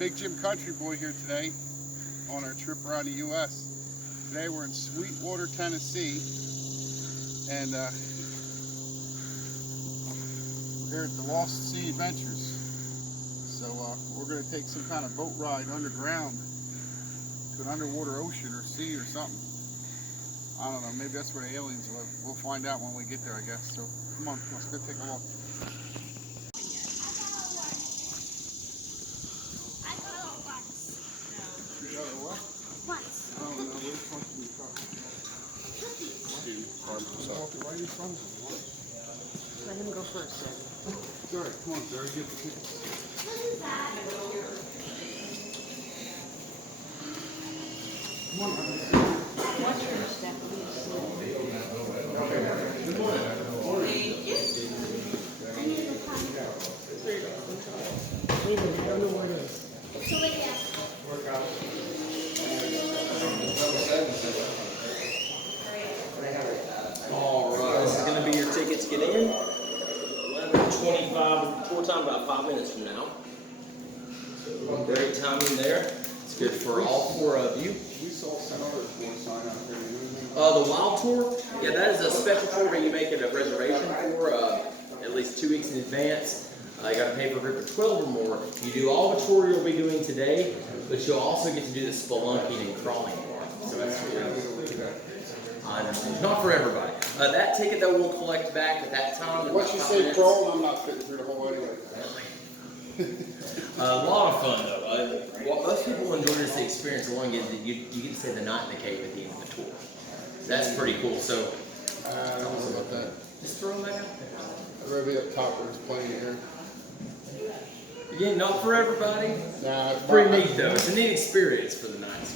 Big Jim Country Boy here today on our trip around the U.S. Today we're in Sweetwater, Tennessee, and we're here at the Lost Sea Adventures. So we're going to take some kind of boat ride underground to an underwater ocean or sea or something. I don't know, maybe that's where the aliens live. We'll find out when we get there, I guess. So come on, let's go take a look. Where are you from? Let him go first, Daddy. All right, come on, Barry, get the tickets. What is that? Come on, Watch your step, please. Wait a minute, I don't know where it is. Alright, this is going to be your tickets to get in. 11:25, tour time about 5 minutes from now. Great timing there. It's good for all four of you. We saw some other tour sign out there. The Wild Tour, yeah, that is a special tour where you make it a reservation for at least 2 weeks in advance. You got to pay for a group of 12 or more. You do all the tour you'll be doing today, but you'll also get to do the spelunking and crawling part. So that's I understand. Not for everybody. That ticket that we'll collect back at that time. Once you say crawl, I'm not fitting through the whole anyway. A lot of fun though. What most people enjoy this experience along is that you get to stay the night in the cave at the end of the tour. That's pretty cool. So I don't know about that. just throw them back out I'd rather be up top where it's playing here. there. Again, not for everybody. Nah, It's pretty neat though. It's a neat experience for the night.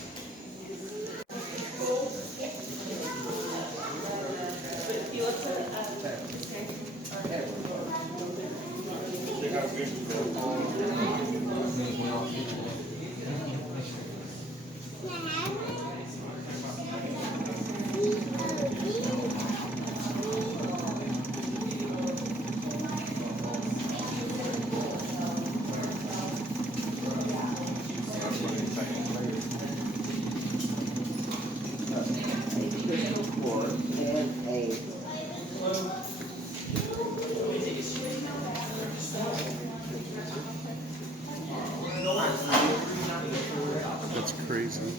That's crazy.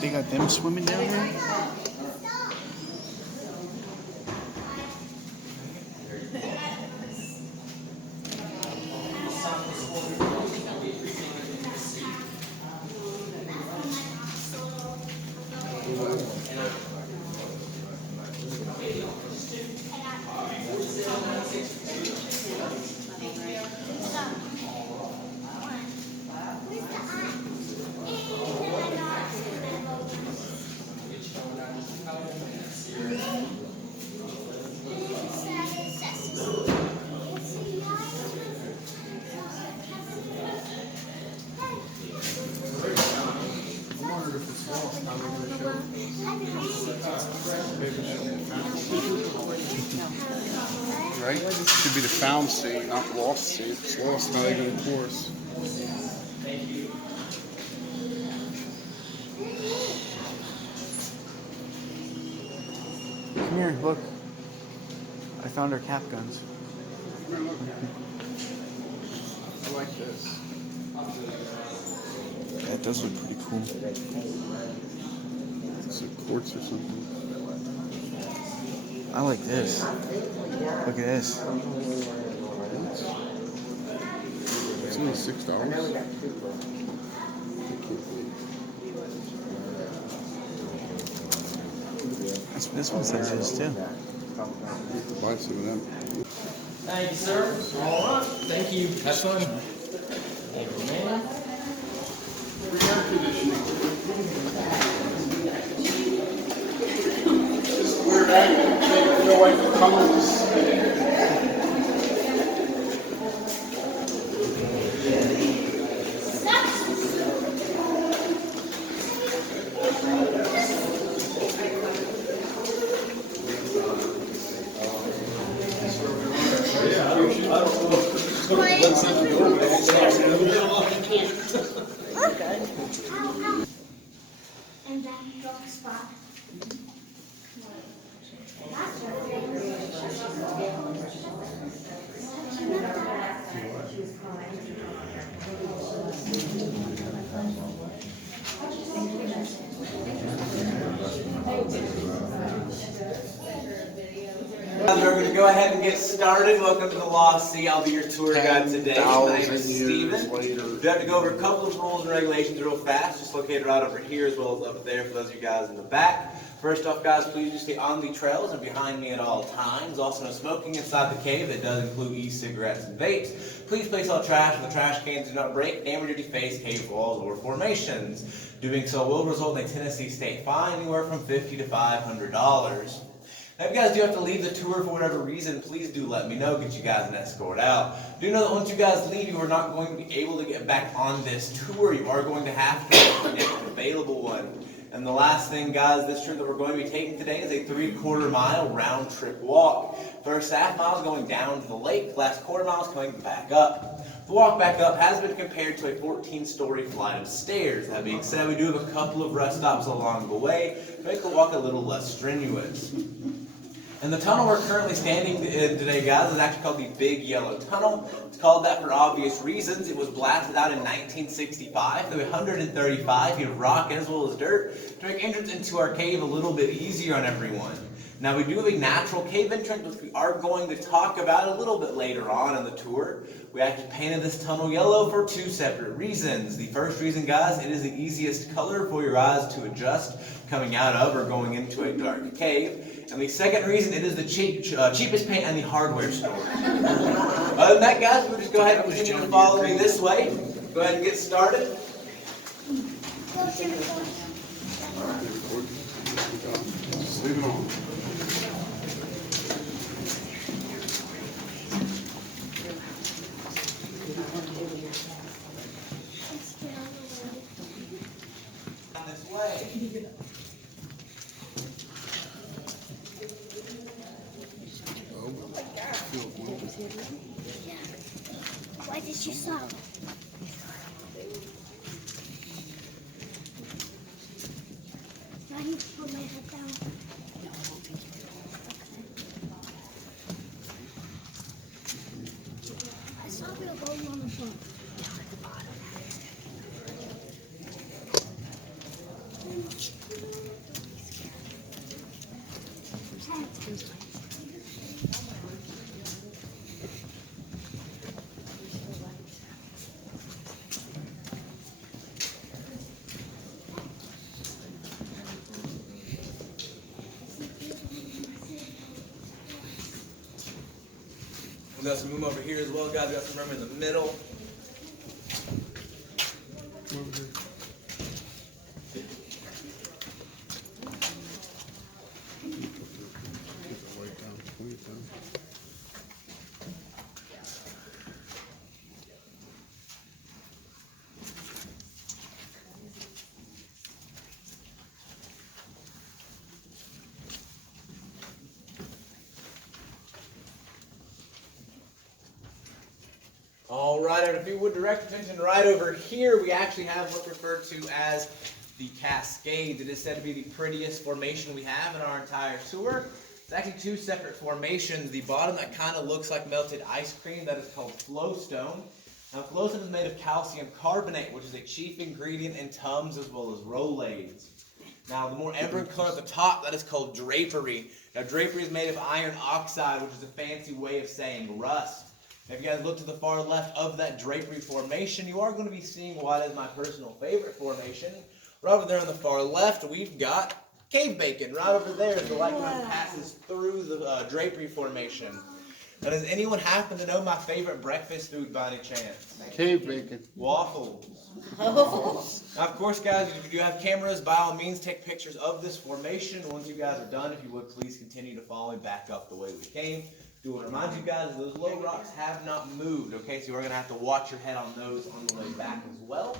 They got them swimming down there? Right? It should be the found sea, not the lost sea. If it's lost, not even a course. Come here, look. I found our cap guns. Come here, look. I like this. That does look pretty cool. It's like quartz or something. I like this. Look at this. It's only $6. This one says this too. Buy some of them. Thank you, sir. All right. Thank you. Have fun. Thank you, man. Air conditioning. Just weird angle. Make it feel like the colors. Let's have to go. And that drop spot. We're going to go ahead and get started. Welcome to the Lost Sea. I'll be your tour guide today. My name is Steven. We have to go over a couple of rules and regulations real fast. Just located right over here as well as up there for those of you guys in the back. First off, guys, please just stay on the trails and behind me at all times. Also, no smoking inside the cave. That does include e-cigarettes and vapes. Please place all trash in the trash cans. Do not break, damage, or deface cave walls or formations. Doing so will result in a Tennessee state fine anywhere from $50 to $500. Now, if you guys do have to leave the tour for whatever reason, please do let me know, get you guys an escort out. Do know that once you guys leave, you are not going to be able to get back on this tour. You are going to have to get the next available one. And the last thing, guys, this trip that we're going to be taking today is a 3/4 mile round trip walk. First half mile is going down to the lake, last quarter mile is coming back up. The walk back up has been compared to a 14-story flight of stairs. That being said, we do have a couple of rest stops along the way to make the walk a little less strenuous. And the tunnel we're currently standing in today, guys, is actually called the Big Yellow Tunnel. It's called that for obvious reasons. It was blasted out in 1965 through 135 feet of rock as well as dirt to make entrance into our cave a little bit easier on everyone. Now, we do have a natural cave entrance, which we are going to talk about a little bit later on in the tour. We actually painted this tunnel yellow for two separate reasons. The first reason, guys, it is the easiest color for your eyes to adjust coming out of or going into a dark cave. And the second reason, it is the cheapest paint in the hardware store. Other than that, guys, we'll just go ahead and continue to follow me this way. Go ahead and get started. Just leave it on. This way. Why did you stop? Do I need to put my head down? I saw you going on the boat. Down at the bottom. We got some room over here as well, guys. We got some room in the middle. All right, and if you would direct attention right over here, we actually have what's referred to as the Cascade. It is said to be the prettiest formation we have in our entire tour. It's actually two separate formations. The bottom that kind of looks like melted ice cream, that is called flowstone. Now, flowstone is made of calcium carbonate, which is a chief ingredient in Tums as well as Rolaids. Now, the more emerald color at the top, that is called drapery. Now, drapery is made of iron oxide, which is a fancy way of saying rust. Now, if you guys look to the far left of that drapery formation, you are going to be seeing what is my personal favorite formation. Right over there on the far left, we've got cave bacon. Right over there, the light kind of passes through the drapery formation. Now, does anyone happen to know my favorite breakfast food by any chance? Cave bacon. Waffles. Now, of course, guys, if you do have cameras, by all means, take pictures of this formation. Once you guys are done, if you would, please continue to follow me back up the way we came. Do want to remind you guys, those low rocks have not moved, okay? So you're going to have to watch your head on those on the way back as well.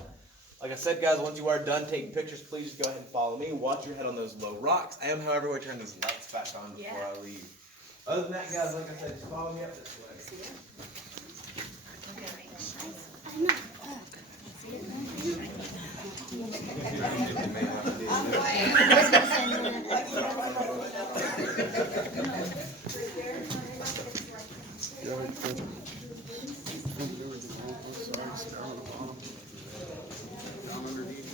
Like I said, guys, once you are done taking pictures, please just go ahead and follow me. Watch your head on those low rocks. I am, however, going to turn these lights back on before I leave. Other than that, guys, like I said, just follow me up this way. I'm not. Down underneath.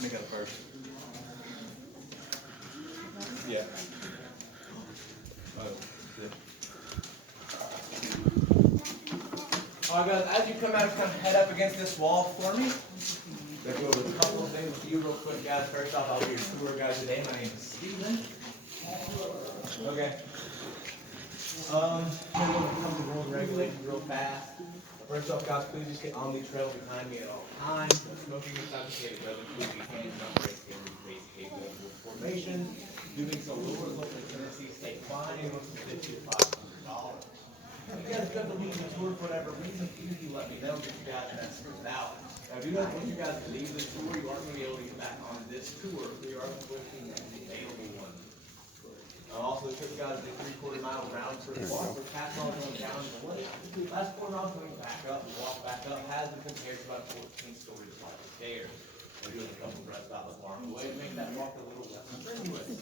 Make it first. Yeah. Alright guys, as you come out, kind of head up against this wall for me. Let's go over a couple of things with you real quick, guys. First off, I'll be your tour guide today. My name is Steven. Okay. Going to go over a couple of rules and regulations real fast. First off, guys, please just get on the trail behind me at all times. Smoking inside the cave doesn't include your hands, not breaking any face cave formation. Doing so will result in a Tennessee state fine and will submit you to $500. If you guys have to leave the tour for whatever reason, you let me know, get you guys that screwed out. Now, if you don't want you guys to leave the tour, you aren't going to be able to get back on this tour. We are switching the available one. Also, took you guys a 3/4 mile round trip walk. We're passing all going down the lake. Last 4 miles going back up, the walk back up has been compared to about 14 stories like stairs. We're doing a couple of rest stops along the way to make that walk a little less strenuous.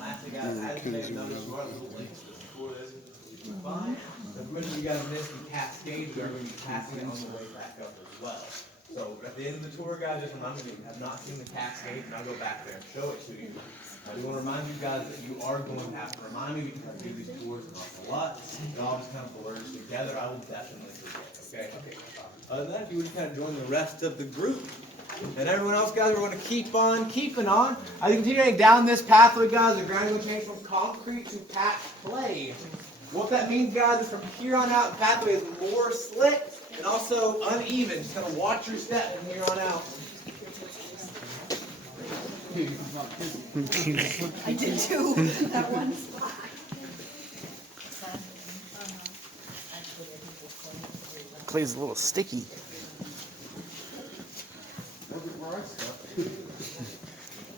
Lastly, guys, as you may have noticed, you are a little late to the tour. This is completely fine. So if you guys missed the cascade, we are going to be passing it on the way back up as well. So at the end of the tour, guys, just remember if you have not seen the cascade, and I'll go back there and show it to you. I do want to remind you guys that you are going to have to remind me because I do these tours an awful lot. It all just kind of blurs together. I will definitely forget, okay? Other than that, if you would kind of join the rest of the group. And everyone else, guys, we're going to keep on keeping on. As you continue down this pathway, guys, the ground is going to change from concrete to patch clay. What that means, guys, is from here on out, the pathway is more slick and also uneven. Just kind of watch your step from here on out. I did too. That one spot. Clay's a little sticky.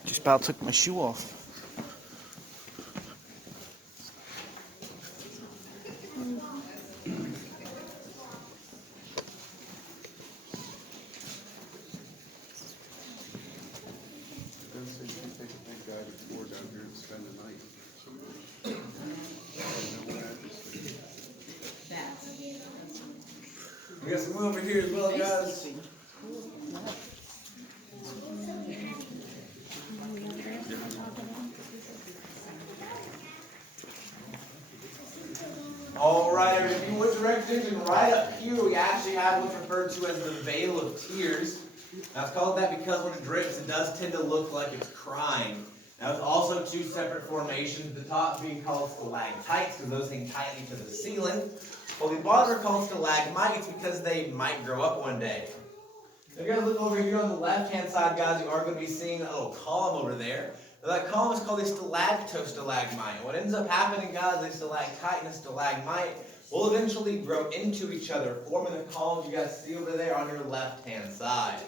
Just about took my shoe off. We got some room over here as well, guys. All right, everybody, what's the representation? Right up here, we actually have what's referred to as the Veil of Tears. Now, it's called that because when it drips, it does tend to look like it's crying. Now, there's also 2 separate formations, the top being called stalactites, because those hang tightly to the ceiling. Well, the bottom are called stalagmites because they might grow up one day. If you guys look over here on the left-hand side, guys, you are going to be seeing a little column over there. Now, that column is called a stalactostalagmite. What ends up happening, guys, is a stalactite and a stalagmite will eventually grow into each other, forming the columns you guys see over there on your left-hand side.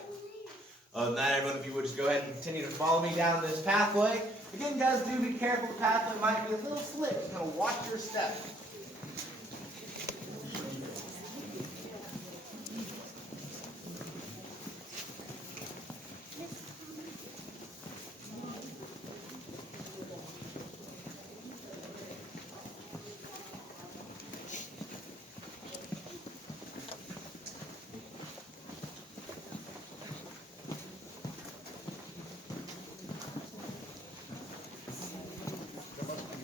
Other than that, everyone, if you would just go ahead and continue to follow me down this pathway. Again, guys, do be careful. The pathway might be a little slick. Just kind of watch your step.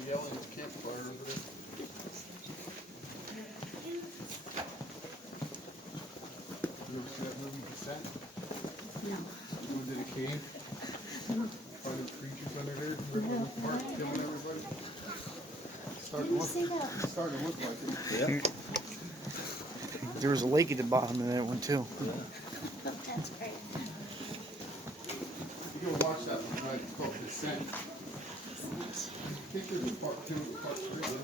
Yelling at the campfire over there. You ever see that movie Descent? No. Go into the cave, finding creatures under there, ripping them apart, killing everybody. Starting to look like it. Yeah. There was a lake at the bottom of that one too. That's great. You go watch that one, right? It's called Descent. I think there's a part 2 and part 3.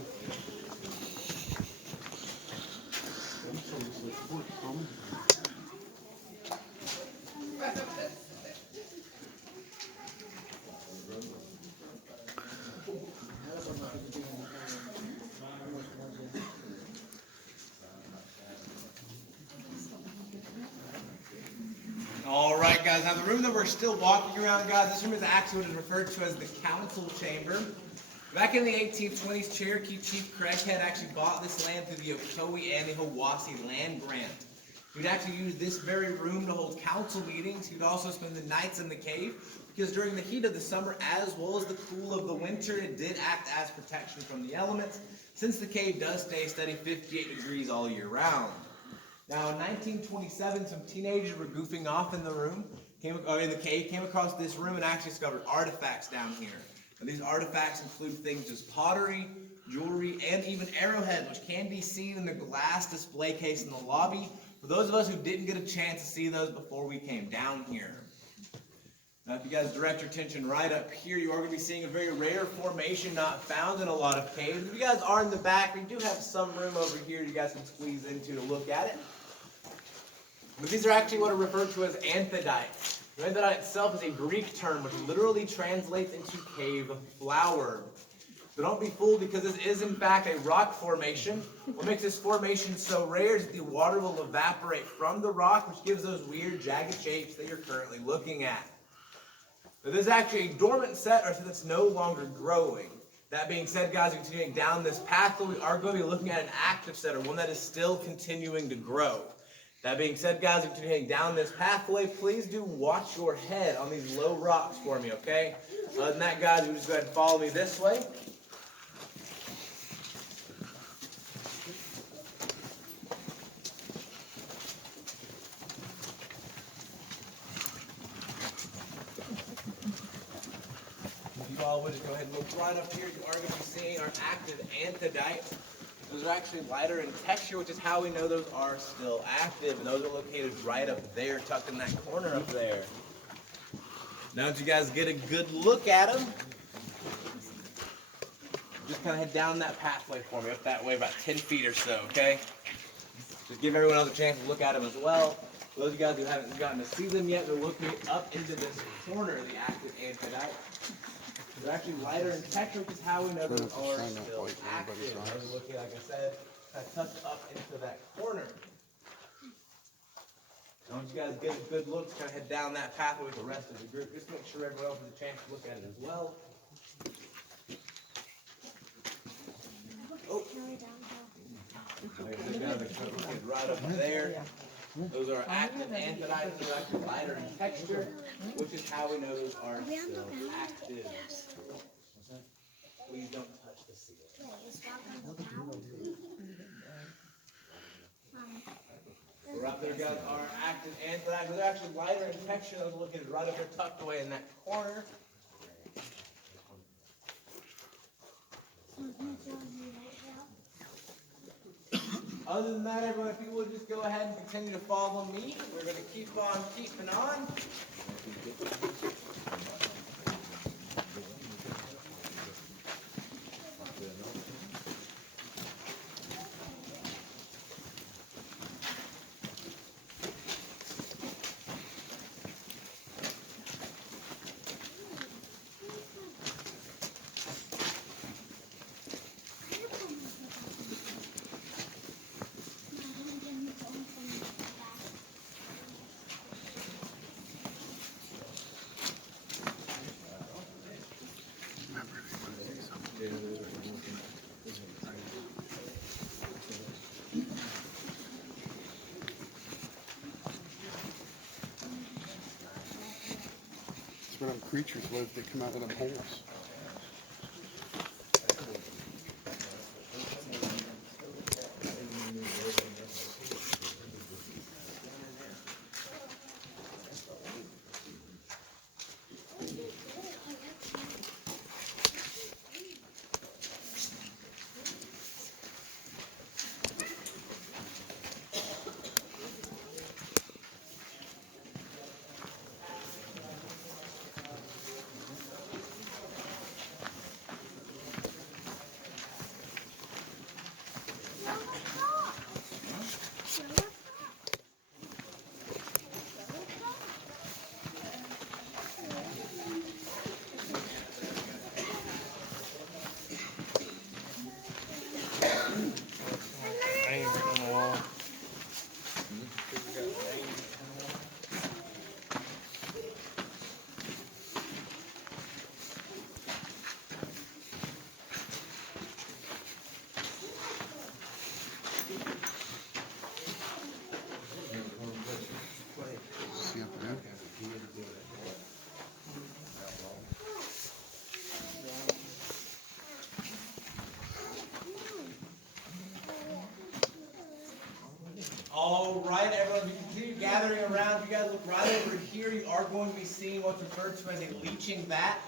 All right, guys. Now the room that we're still walking around, guys, this room is actually what is referred to as the council chamber. Back in the 1820s, Cherokee Chief Craighead actually bought this land through the Ocoee and the Hiwassee land grant. He'd actually use this very room to hold council meetings. He'd also spend the nights in the cave because during the heat of the summer as well as the cool of the winter, it did act as protection from the elements since the cave does stay steady 58 degrees all year round. Now in 1927, some teenagers were goofing off in the cave, came across this room and actually discovered artifacts down here. And these artifacts include things as pottery, jewelry, and even arrowheads, which can be seen in the glass display case in the lobby for those of us who didn't get a chance to see those before we came down here. Now, if you guys direct your attention right up here, you are going to be seeing a very rare formation not found in a lot of caves. If you guys are in the back, we do have some room over here you guys can squeeze into to look at it. But these are actually what are referred to as anthodites. The anthodite itself is a Greek term which literally translates into cave flower. So don't be fooled because this is in fact a rock formation. What makes this formation so rare is that the water will evaporate from the rock, which gives those weird jagged shapes that you're currently looking at. But this is actually a dormant set or set that's no longer growing. That being said, guys, continuing down this pathway, we are going to be looking at an active set or one that is still continuing to grow. That being said, guys, if you're heading down this pathway, please do watch your head on these low rocks for me, okay? Other than that, guys, you just go ahead and follow me this way. If you all would just go ahead and look right up here, you are going to be seeing our active anthodites. Those are actually lighter in texture, which is how we know those are still active. And those are located right up there, tucked in that corner up there. Now that you guys get a good look at them, just kind of head down that pathway for me, up that way, about 10 feet or so, okay? Just give everyone else a chance to look at them as well. For those of you guys who haven't gotten to see them yet, they're looking up into this corner of the active anthodite. They're actually lighter in texture, which is how we know those are still active. They're looking, like I said, kind of tucked up into that corner. Now, once you guys get a good look, kind of head down that pathway with the rest of the group. Just make sure everyone else has a chance to look at it as well. Oh. Like I said, guys, right up there. Those are active anthodites. They're actually lighter in texture, which is how we know those are still active. Please don't touch the seal. We're up there, guys, are active anthodites. They're actually lighter in texture. Those looking right up there, tucked away in that corner. Other than that, everyone, if you would just go ahead and continue to follow me, we're going to keep on keeping on. That's where them creatures live. They come out of them holes. right, everyone. If you continue gathering around, if you guys look right over here, you are going to be seeing what's referred to as a leaching vat.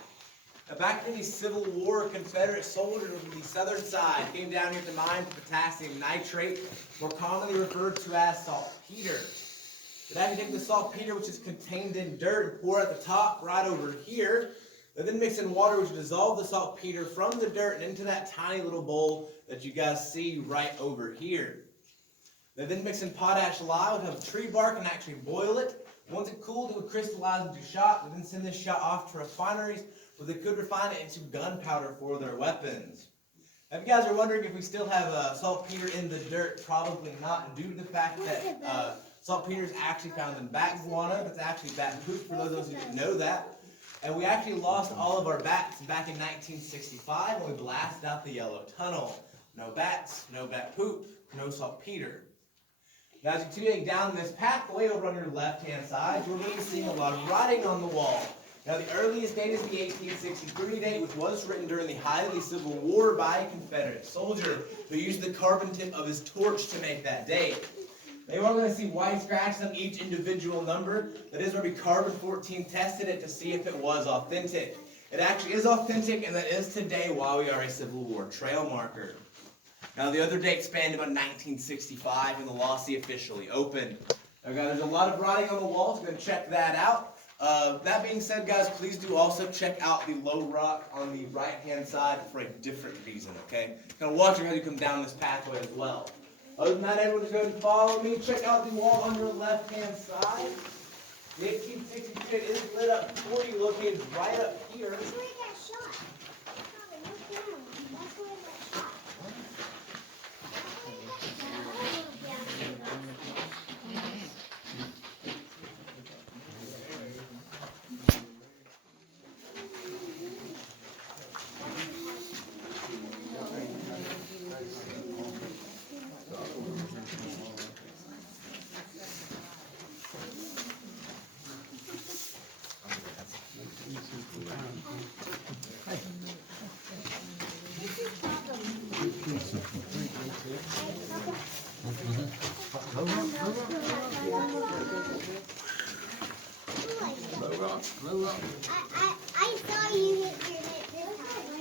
Now, back in the Civil War, Confederate soldiers from the southern side came down here to mine for potassium nitrate, more commonly referred to as saltpeter. They actually take the saltpeter, which is contained in dirt, and pour at the top right over here. They then mix in water, which will dissolve the saltpeter from the dirt and into that tiny little bowl that you guys see right over here. They then mix in potash lye, which has tree bark, and actually boil it. Once it cooled, it would crystallize into shot. They then send this shot off to refineries where they could refine it into gunpowder for their weapons. Now, if you guys are wondering if we still have saltpeter in the dirt, probably not, due to the fact that saltpeter is actually found in bat guano. That's actually bat poop, for those of us who didn't know that. And we actually lost all of our bats back in 1965 when we blasted out the Yellow Tunnel. No bats, no bat poop, no saltpeter. Now, as you continue down this pathway over on your left-hand side, we're really seeing a lot of writing on the wall. Now, the earliest date is the 1863 date, which was written during the height of the Civil War by a Confederate soldier who used the carbon tip of his torch to make that date. Now, you are going to see white scratches on each individual number. That is where we carbon-14 tested it to see if it was authentic. It actually is authentic, and that is today why we are a Civil War trail marker. Now, the other date spanned about 1965 when the Lost Sea officially opened. Now, guys, there's a lot of writing on the wall, so we're going to check that out. That being said, guys, please do also check out the low rock on the right-hand side for a different reason, okay? Kind of watch how you come down this pathway as well. Other than that, everyone's going to follow me. Check out the wall on your left-hand side. The 1863 is lit up 40, located right up here. That's where he got shot. Look down. That's where he got shot. I saw you hit your head this time.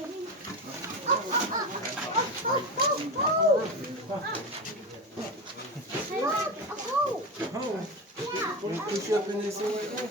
Oh. Yeah. Want to push you up in this way there?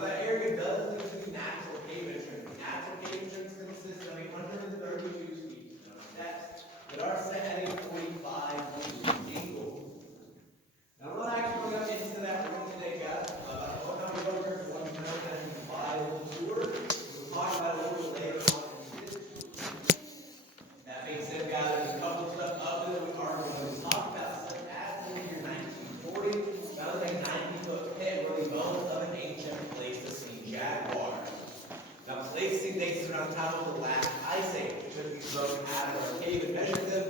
Now that area does include natural cave entrance. Natural cave entrance consists of 132 feet of steps that are set at a 45-degree angle. Now we're not actually going up into that room today, guys. What time we go over here for one minute and you can buy a little tour. We'll talk about it a little bit later on in this tour. That being said, guys, there's a couple of stuff up there that we are going to talk about. Such as in the year 1940, found a 90-foot pit where the bones of an ancient Pleistocene jaguar. Now, Pleistocene dates around the time of the last ice age. We took these bones out of our cave and measured them.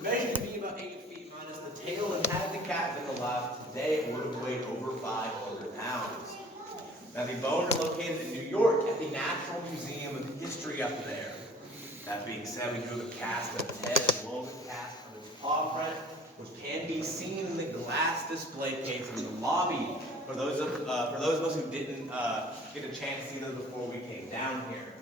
Measured to be about 8 feet minus the tail, and had the cat been alive today, it would have weighed over 500 pounds. Now, the bones are located in New York at the Natural Museum of History up there. That being said, we do have a cast of his head as well as a cast of his paw print, which can be seen in the glass display case in the lobby. For those of us who didn't get a chance to see those before we came down here.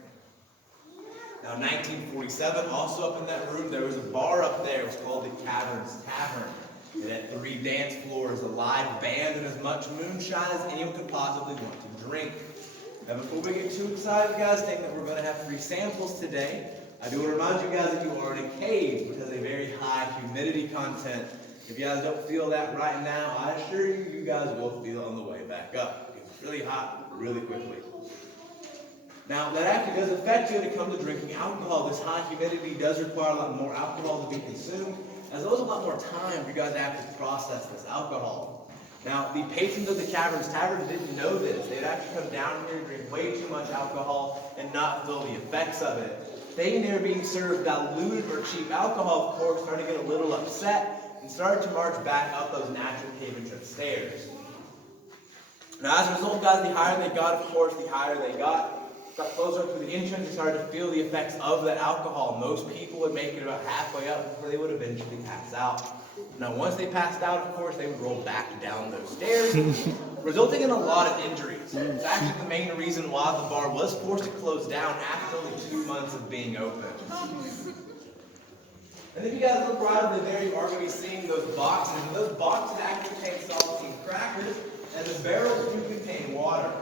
Now, in 1947, also up in that room, there was a bar up there. It was called the Caverns Tavern. It had 3 dance floors, a live band, and as much moonshine as anyone could possibly want to drink. Now, before we get too excited, guys, think that we're going to have free samples today. I do want to remind you guys that you are in a cave, which has a very high humidity content. If you guys don't feel that right now, I assure you, you guys will feel it on the way back up. It's really hot really quickly. Now, that actually does affect you when it comes to drinking alcohol. This high humidity does require a lot more alcohol to be consumed, as well as a lot more time for you guys to actually process this alcohol. Now, the patrons of the Caverns Tavern didn't know this. They'd actually come down here and drink way too much alcohol and not feel the effects of it. Thinking they were being served diluted or cheap alcohol, of course, started to get a little upset and started to march back up those natural cave entrance stairs. Now, as a result, guys, the higher they got, of course, the higher they got closer up to the entrance and started to feel the effects of the alcohol. Most people would make it about halfway up before they would eventually pass out. Now, once they passed out, of course, they would roll back down those stairs, resulting in a lot of injuries. It's actually the main reason why the bar was forced to close down after only 2 months of being open. And if you guys look right over there, you are going to be seeing those boxes. And those boxes actually contain saltine crackers, and the barrels do contain water.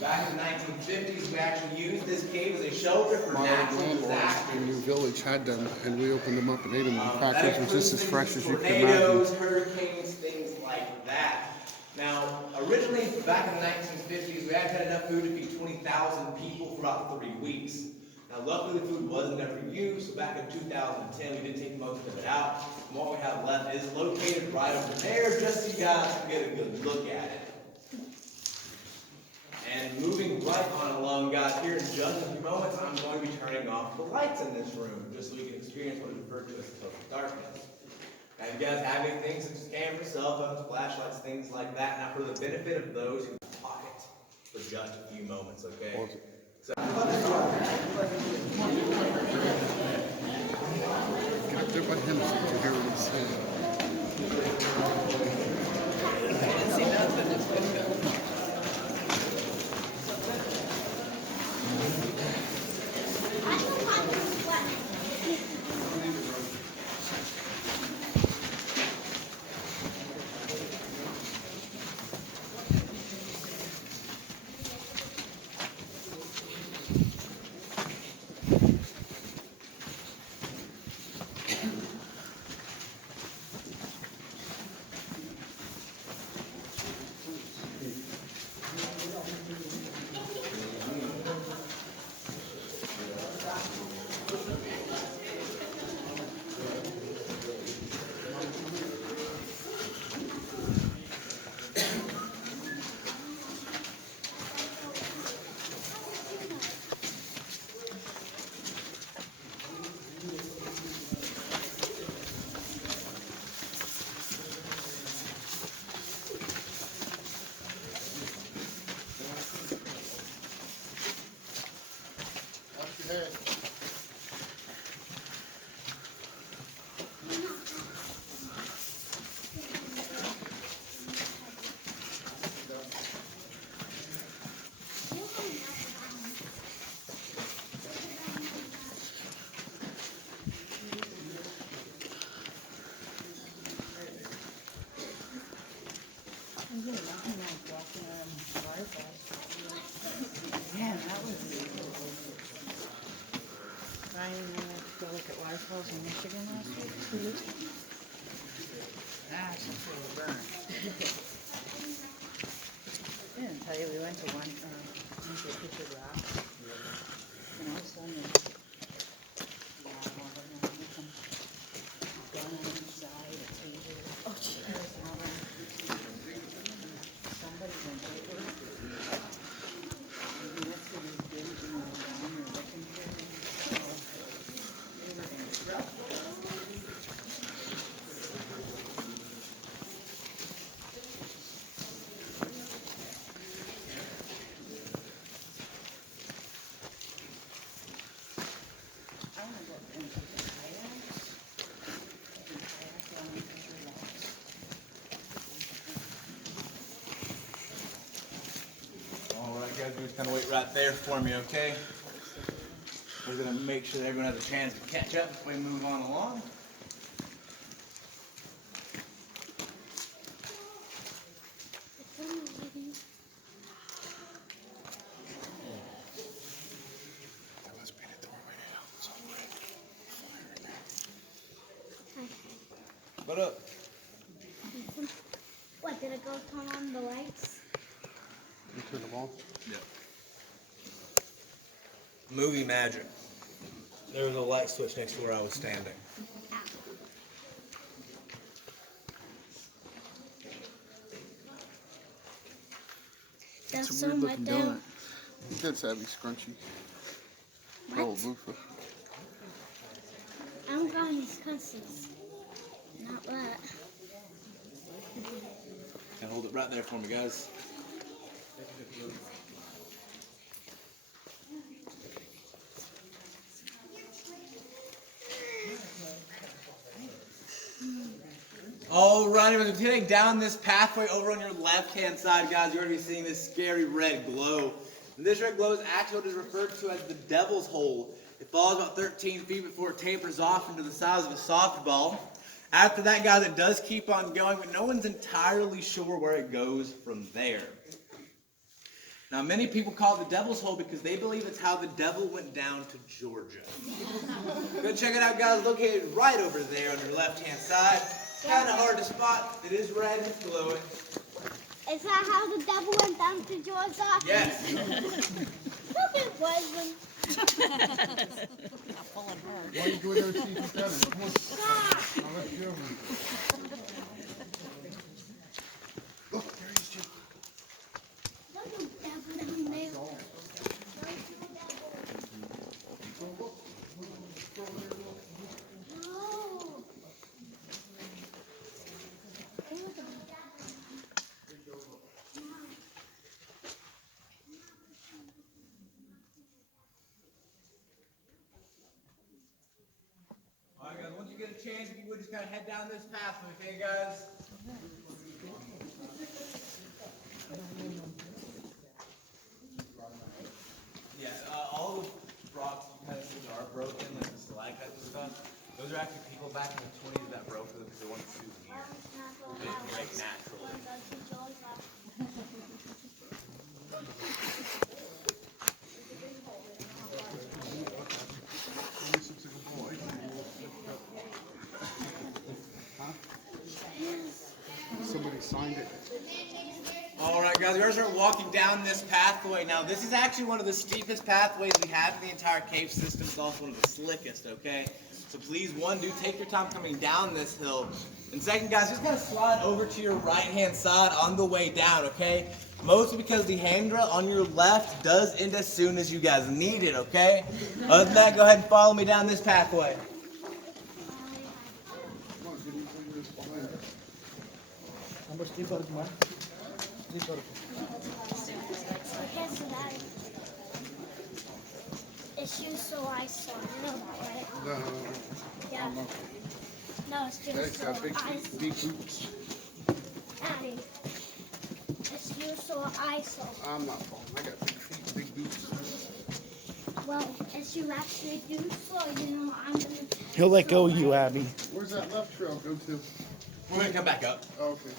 Back in the 1950s, we actually used this cave as a shelter for natural disasters. In New Village had them, and we opened them up and ate them. The crackers were just as fresh as you could tornadoes, imagine. hurricanes, things like that. Now, originally, back in the 1950s, we actually had enough food to feed 20,000 people for about 3 weeks. Now, luckily, the food wasn't ever used, so back in 2010, we did take most of it out. And what we have left is located right over there, just so you guys can get a good look at it. And moving right on along, guys, here in just a few moments, I'm going to be turning off the lights in this room, just so we can experience what is referred to as total darkness. And if you guys have anything such as cameras, cell phones, flashlights, things like that, now for the benefit of those who pocket for just a few moments, okay? So, Get up there by him so you can hear what he's saying. Man, that was. Ryan went to go look at waterfalls in Michigan last week. That's a pretty burn. I didn't tell you we went to one, went to a picture rock. And all of a sudden, gun on each side, a taser. Oh, jeez. Somebody went over. And next to these dudes, you know, down there looking for me. So, they were in trouble. I want to go into the kayaks. And kayak down the picture rocks. All right, guys, just kind of wait right there for me, okay? We're gonna make sure that everyone has a chance to catch up before we move on along. What up? What, did it go turn on the lights? You turn them off? Yeah. Movie magic. There was a light switch next to where I was standing. That's It's a so weird much looking down. donut. That's heavy, scrunchy. Oh, loofah. I'm going these cusses. Not wet. And hold it right there for me, guys. Alrighty, we're heading down this pathway over on your left-hand side, guys. You're already seeing this scary red glow. And this red glow is actually what is referred to as the devil's hole. It falls about 13 feet before it tapers off into the size of a softball. After that, guys, it does keep on going, but no one's entirely sure where it goes from there. Now, many people call it the devil's hole because they believe it's how the devil went down to Georgia. Go check it out, guys. Located right over there on your left-hand side. Kind of hard to spot. It is red and it's glowing. Is that how the devil went down to Georgia? Yes. No, it wasn't. Not pulling her. Why don't you go there and see if you got it? Come on. I'll let you over. Look, there he is, Jim. There's no devil down there. No. Alright, guys, once you get a chance, if you would just kind of head down this path, okay, guys? Yeah, all the rocks you kind of see are broken, like the stalactites and stuff. Those are actually people back in the 20s that broke them because they wanted souvenirs. They didn't break naturally. Somebody signed it. Alright guys, we're going to start walking down this pathway. Now this is actually one of the steepest pathways we have in the entire cave system. It's also one of the slickest, okay? So please, one, do take your time coming down this hill. And second, guys, just kind of slide over to your right-hand side on the way down, okay? Mostly because the handrail on your left does end as soon as you guys need it, okay? Other than that, go ahead and follow me down this pathway. Come on, give me this behind it. How much do you got, man? Okay, so that it's you, so I saw. You know that, right? No, Yeah. I'm okay. No, it's Daddy's just so got big, I big boots. Daddy. It's you, so I saw. I'm not falling. I got big feet, big boots. Well, as you actually do so, you know, I'm gonna. He'll let go of you, Abby. Where's that left trail go to? We're going to come back up. Oh, okay.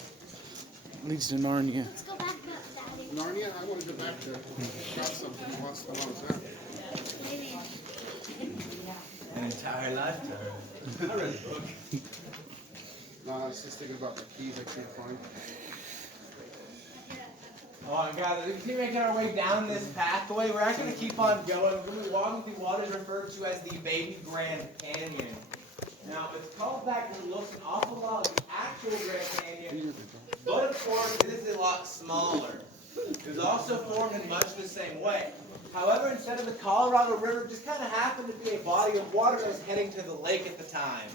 Leads to Narnia. Let's go back up, Daddy. Narnia? I want to go back there. Got something. What? last time I was there. An entire lifetime. I read the book. No, I was just thinking about the keys I can't find. Oh my God, we keep making our way down this pathway. We're actually going to keep on going. We're going to be walking through what is referred to as the Baby Grand Canyon. Now, it's called that because it looks an awful lot like the actual Grand Canyon, but of course, it is a lot smaller. It was also formed in much the same way. However, instead of the Colorado River, it just kind of happened to be a body of water that was heading to the lake at the time.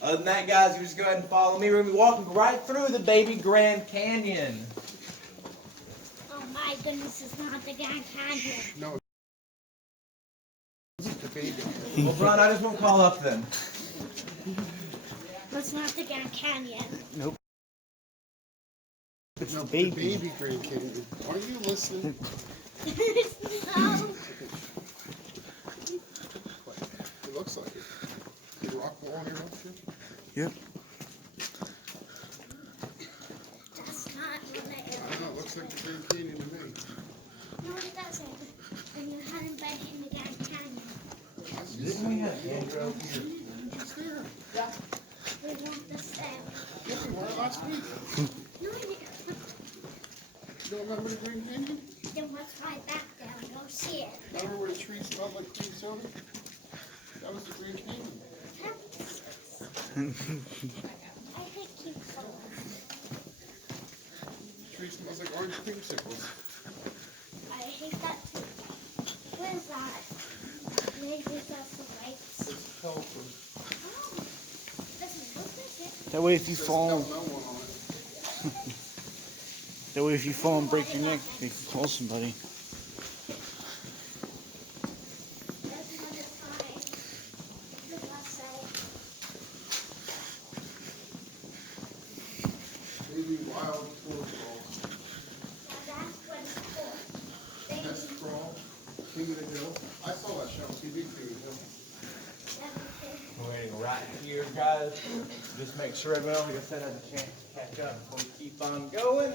Other than that, guys, you just go ahead and follow me. We're going to be walking right through the Baby Grand Canyon. Oh my goodness, it's not the Grand Canyon. No. This is the baby. Well, Bron, I just won't call up then. It's not the Grand Canyon. Nope. It's No, the but baby. the baby Grand Canyon. Are you listening? No. It looks like it. The rock wall here, don't you? Yep. That's not what it I is. don't know, it looks like the Grand Canyon to me. No, it doesn't. And you haven't been in the Grand Canyon. I see Didn't we have Andrew here? It's there. We want the same. Yeah, we were last week. No, you You don't remember the Grand Canyon? then what's right back there? Go see it. Remember where the trees smelled like cream soda? That was the Grand Canyon. I think you told The tree smells like orange creamsicles. I hate that too. What is that? Maybe that's the lights. It's Pelton. Oh, doesn't look like it. That way, if you It says fall, no one on it. that way if you fall and break your neck, you can call somebody. That's another sign. The left side. Maybe wild waterfall. Now that's what it's for. That's crawl. King of the Hill. I saw that show on TV, King of the Hill. We're waiting right here, guys. Just make sure everyone else has a chance to catch up before we keep on going.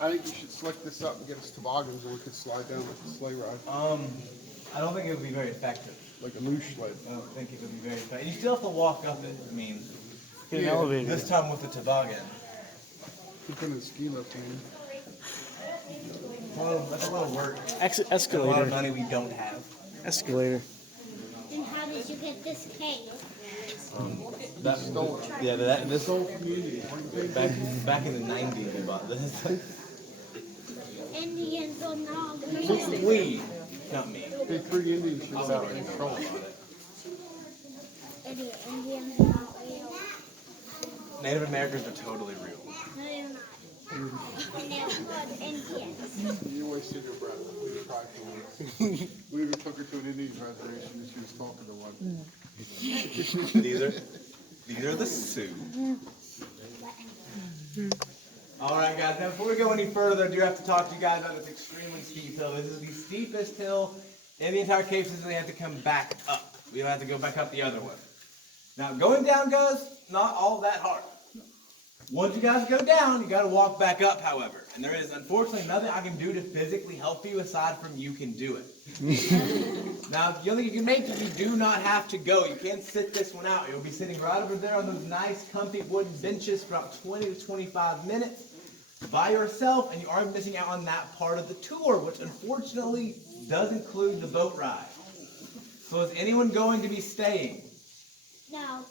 I think we should slick this up and get us toboggans and we could slide down like a sleigh ride. I don't think it would be very effective. Like a loose sled. I don't think it would be very effective. You still have to walk up it. I mean, Get an elevator. this time with the toboggan. Keep in the ski lift, man. Well, that's a lot of work. And a lot of Escalator. money we don't have. Escalator. And how did you get this cave? This whole community. Back in the 90s, they bought this. Indians are not real. We, not me. Hey, 3 Indians should out in trouble. Indians are not real. Native Americans are totally real. No, they're not. And they're called Indians. You wasted your breath. We tried for once. We even took her to an Indian reservation and she was talking to one. These are the Sioux. All right, guys. Now, before we go any further, I do have to talk to you guys about this extremely steep hill. This is the steepest hill in the entire cave system. We have to come back up. We don't have to go back up the other way. Now, going down, guys, not all that hard. Once you guys go down, you got to walk back up, however. And there is, unfortunately, nothing I can do to physically help you aside from you can do it. Now, the only thing you can make is you do not have to go. You can sit this one out. You'll be sitting right over there on those nice, comfy wooden benches for about 20 to 25 minutes by yourself, and you are missing out on that part of the tour, which unfortunately does include the boat ride. So is anyone going to be staying? No.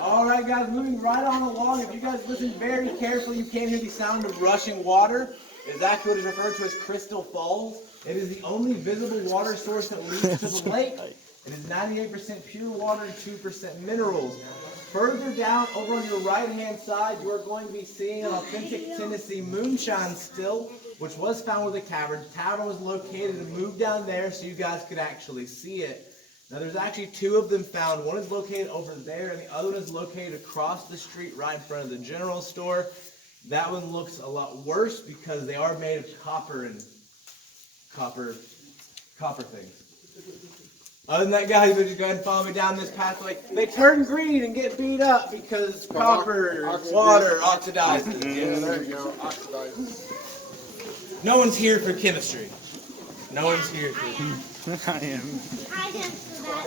All right, guys, moving right on along. If you guys listen very carefully, you can hear the sound of rushing water. It is actually what is referred to as Crystal Falls. It is the only visible water source that leads to the lake. It is 98% pure water and 2% minerals. Further down, over on your right-hand side, you are going to be seeing an authentic Tennessee moonshine still, which was found with a cavern. The tavern was located and moved down there so you guys could actually see it. Now, there's actually 2 of them found. One is located over there, and the other one is located across the street right in front of the general store. That one looks a lot worse because they are made of copper and copper things. Other than that, guys, you just go ahead and follow me down this pathway. They turn green and get beat up because copper, water oxidizes. Yeah, there you go. Oxidized. No one's here for chemistry. No one's here. I am. I am. I am for that.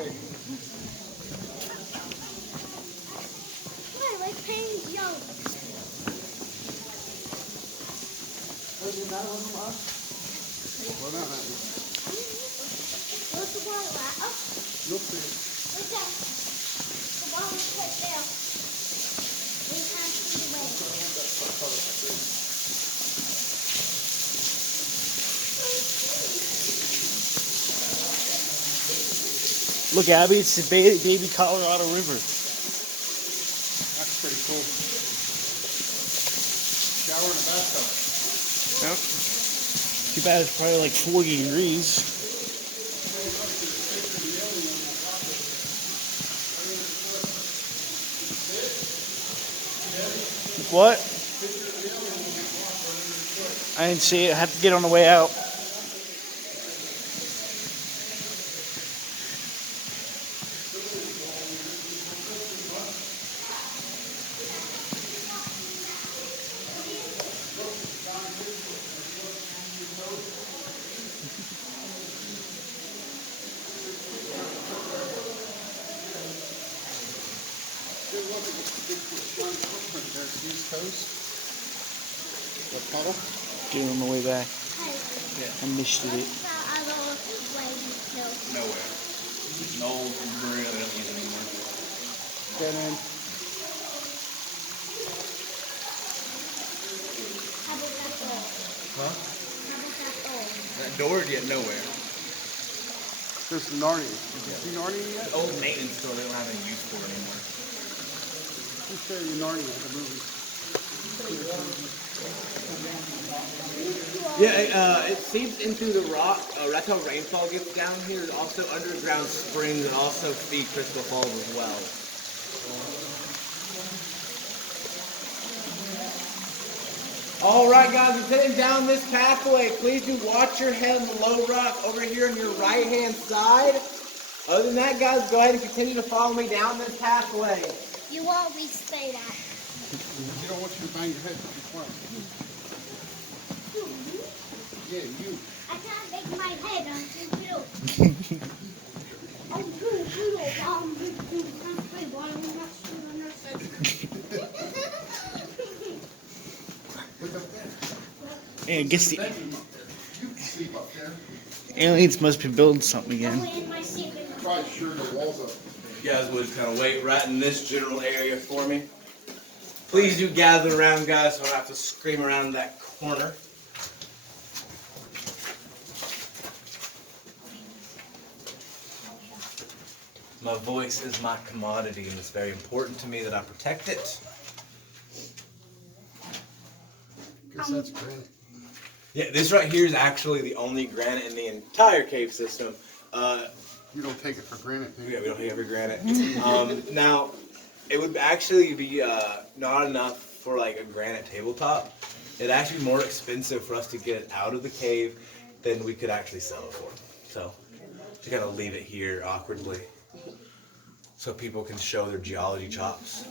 I like playing young. Well, not that one. What's the water at? Oh, You'll see. right there. The water's right there. We can't see the way. Look, Abby, it's the baby Colorado River. That's pretty cool. Shower in the bathtub. Yep. Too bad it's probably like 40 degrees. What? I didn't see it. I had to get on the way out. East Coast. What puddle? Get on the way back. Hey, I missed it. what's that other way you kill? Nowhere. No, really don't use it anymore. Dead end. How about that door? Huh? How about that door? That door get nowhere. There's the Narnia. Did you see Narnia yet? The old maintenance store they don't have any use for anymore. Let me show you Narnia, the movie. Yeah, it seeps in through the rock. That's how rainfall gets down here. There's also underground springs that also feed Crystal Falls as well. All right, guys, we're heading down this pathway. Please do watch your head on the low rock over here on your right-hand side. Other than that, guys, go ahead and continue to follow me down this pathway. You always say that. You don't want you to bang your head if you climb. Yeah, you. I can't make my head on two wheels. Oh, two Look up there. And gets the Bedroom up there. You can sleep up there. aliens must be building something again. Probably sure the walls up. You guys would just kind of wait right in this general area for me. Please do gather around, guys, so I don't have to scream around that corner. My voice is my commodity, and it's very important to me that I protect it. Guess that's granite. Yeah, this right here is actually the only granite in the entire cave system. You don't take it for granted, do you? Yeah, we don't take every granite. Now, it would actually be not enough for like a granite tabletop. It'd actually be more expensive for us to get it out of the cave than we could actually sell it for. So, to kind of leave it here awkwardly so people can show their geology chops.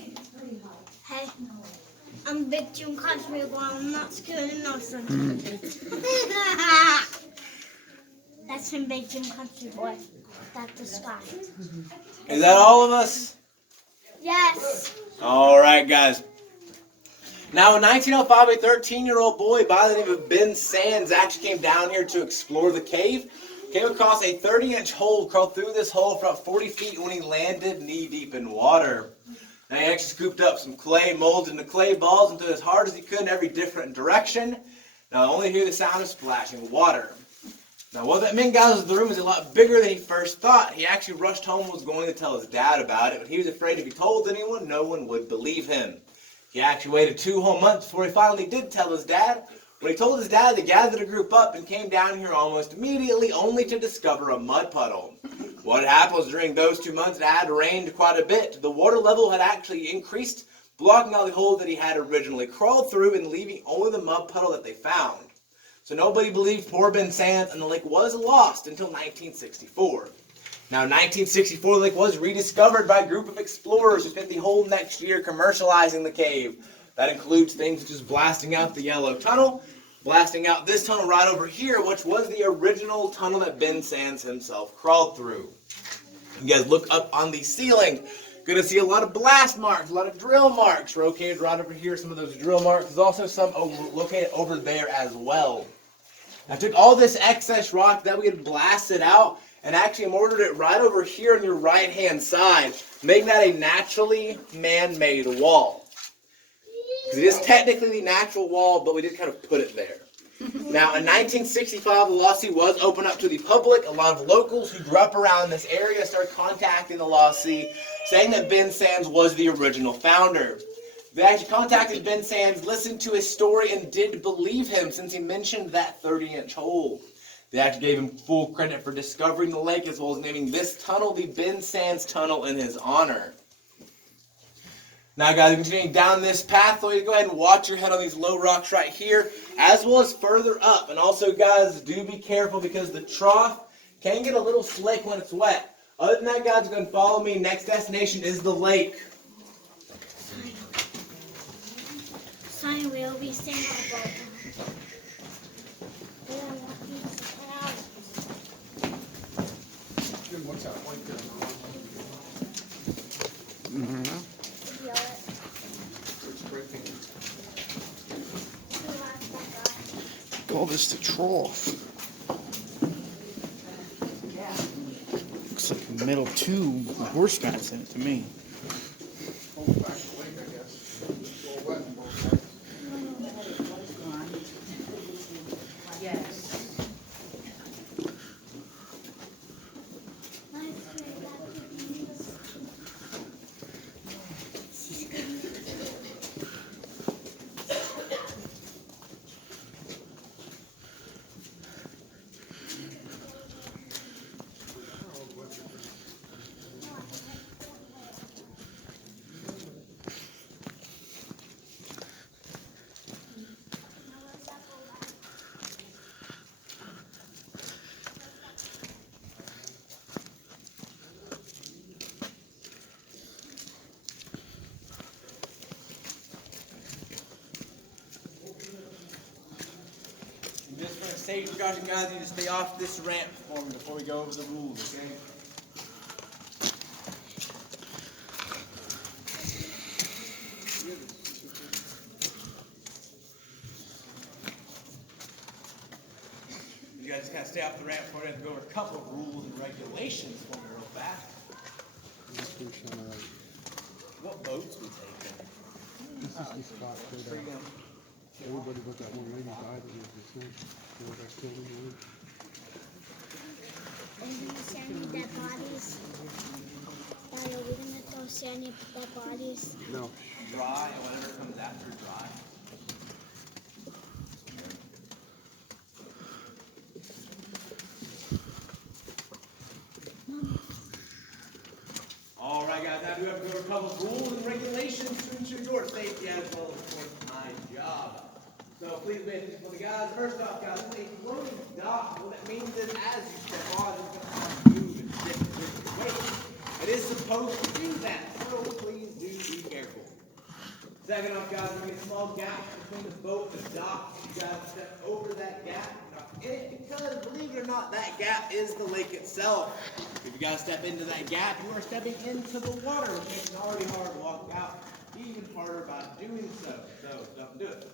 Hey, I'm Big Jim Country Boy. I'm not scared of nothing. That's him, Big Jim Country Boy. That's the sky. Is that all of us? Yes. All right, guys. Now, in 1905, a 13-year-old boy by the name of Ben Sands actually came down here to explore the cave. Came across a 30-inch hole, crawled through this hole for about 40 feet when he landed knee-deep in water. Now, he actually scooped up some clay, molded into clay balls, and threw as hard as he could in every different direction. Now, I only hear the sound of splashing water. Now, what that meant, guys, was the room was a lot bigger than he first thought. He actually rushed home and was going to tell his dad about it, but he was afraid if he told anyone, no one would believe him. He actually waited 2 whole months before he finally did tell his dad. When he told his dad, they gathered a group up and came down here almost immediately, only to discover a mud puddle. What happened was during those 2 months, it had rained quite a bit. The water level had actually increased, blocking out the hole that he had originally crawled through and leaving only the mud puddle that they found. So nobody believed poor Ben Sands, and the lake was lost until 1964. Now, in 1964, the lake was rediscovered by a group of explorers who spent the whole next year commercializing the cave. That includes things such as blasting out the yellow tunnel blasting out this tunnel right over here, which was the original tunnel that Ben Sands himself crawled through. You guys look up on the ceiling, gonna see a lot of blast marks, a lot of drill marks located right over here. Some of those drill marks. There's also some located over there as well. I took all this excess rock that we had blasted out and actually mortared it right over here on your right hand side, making that a naturally man-made wall. Because it is technically the natural wall, but we did kind of put it there. Now, in 1965, the Lost Sea was opened up to the public. A lot of locals who grew up around this area started contacting the Lost Sea, saying that Ben Sands was the original founder. They actually contacted Ben Sands, listened to his story, and did believe him since he mentioned that 30-inch hole. They actually gave him full credit for discovering the lake as well as naming this tunnel the Ben Sands Tunnel in his honor. Now guys, continuing down this pathway, go ahead and watch your head on these low rocks right here, as well as further up. And also guys, do be careful because the trough can get a little slick when it's wet. Other than that guys, go ahead and follow me. Next destination is the lake. Sonny will be staying on the boat. We don't want these out. Jim, what's that white there? Yell it. Who wants that guy? Call this the trough. Looks like a metal tube with horse guts in it to me. Hold back the lake, I guess. It's a little wet on both sides. Yes. Nice to hear that. Just for a safe precaution, guys, you need to stay off this ramp for me before we go over the rules, okay? You guys just kind of stay off the ramp before we have to go over a couple of rules and regulations for me real fast. What boats we taking? This is the spot that everybody but that one lady died in the sink. That's still in the room. And you send me dead bodies. Daddy, are we gonna throw sandy dead bodies? No. Dry, and whatever comes after dry. All right, guys, now we have to go over a couple of rules and regulations to ensure your safety as well as, of course, my job. So please pay attention for the guys. First off, guys, it's a floating dock. What that means is as you step on, it's going to have to move and shift with your weight. It is supposed to do that, so please do be careful. Second off, guys, we're going to get a small gap between the boat and the dock. You guys step over that gap, not in it, because believe it or not, that gap is the lake itself. If you guys step into that gap, you are stepping into the water, which makes it already hard to walk out, even harder by doing so. So don't do it.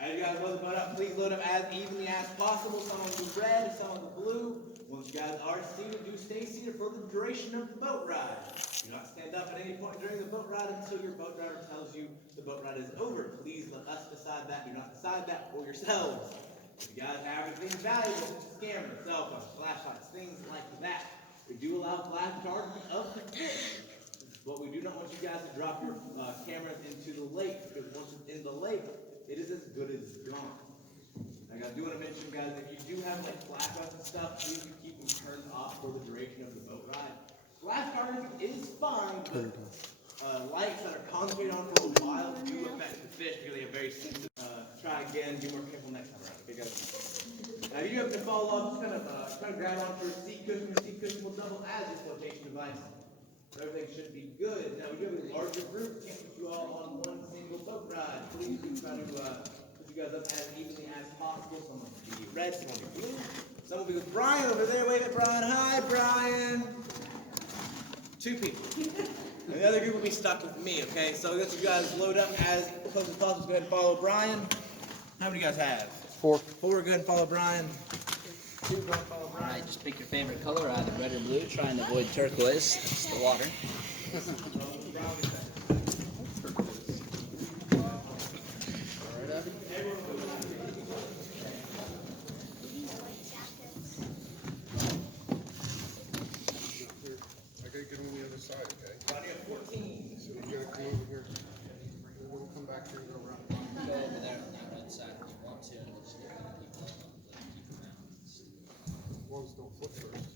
As you guys load the boat up, please load up as evenly as possible. Some on the red, some on the blue. Once you guys are seated, do stay seated for the duration of the boat ride. Do not stand up at any point during the boat ride until your boat driver tells you the boat ride is over. Please let us decide that. Do not decide that for yourselves. If you guys have anything valuable, such as cameras, cell phones, flashlights, things like that, we do allow flash charging of the fish. But we do not want you guys to drop your cameras into the lake, because once it's in the lake, it is as good as gone. Like I do want to mention, guys, if you do have like flashlights and stuff, please do keep them turned off for the duration of the boat ride. Flash charging is fine, but lights that are concentrated on for a while do affect the fish because they have very sensitive. Try again, be more careful next time around. Okay, guys. Now you have to fall off, just kind of grab onto a seat cushion. The seat cushion will double as a flotation device. So everything should be good. Now we do have a larger group. Can't put you all on one single boat ride. Please do try to put you guys up as evenly as possible. Some will be red, some will be blue. Some will be with Brian over there. Wave at Brian. Hi, Brian. 2 people. And the other group will be stuck with me, okay? So let's you guys load up as close as possible. Go ahead and follow Brian. How many do you guys have? 4. 4, go ahead and follow Brian. 2, go ahead and follow Brian. Alright, just pick your favorite color, either red or blue. Try and avoid turquoise. It's the water. I gotta get on the other side, okay? So you gotta come over here. We'll come back here and go around. Go over there on that red side if you want to, and we'll just get people Ones don't flip first.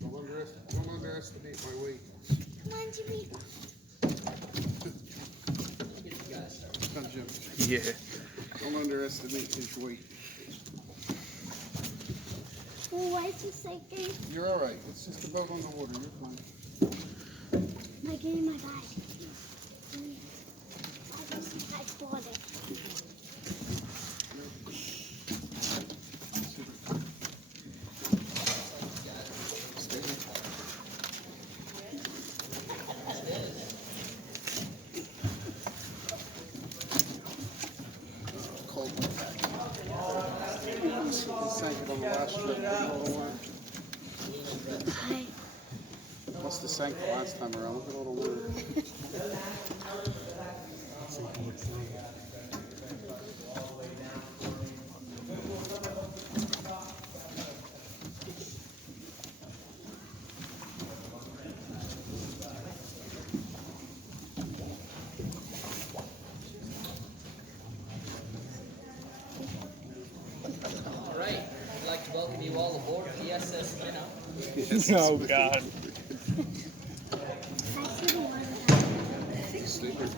Don't underestimate my weight. Come on, Jimmy. Come, Jim. Yeah. Don't underestimate his weight. Well, why is it sinking? You're all right. It's just a boat on the water. You're fine. Am I getting my bag? I just touched water. Cold one. Sank it on the last trip. Hi. Must have sank the last time around. Look at all the water. Alright, I'd like to welcome you all aboard the SS Minnow. Oh, God. I see the water. Stay here.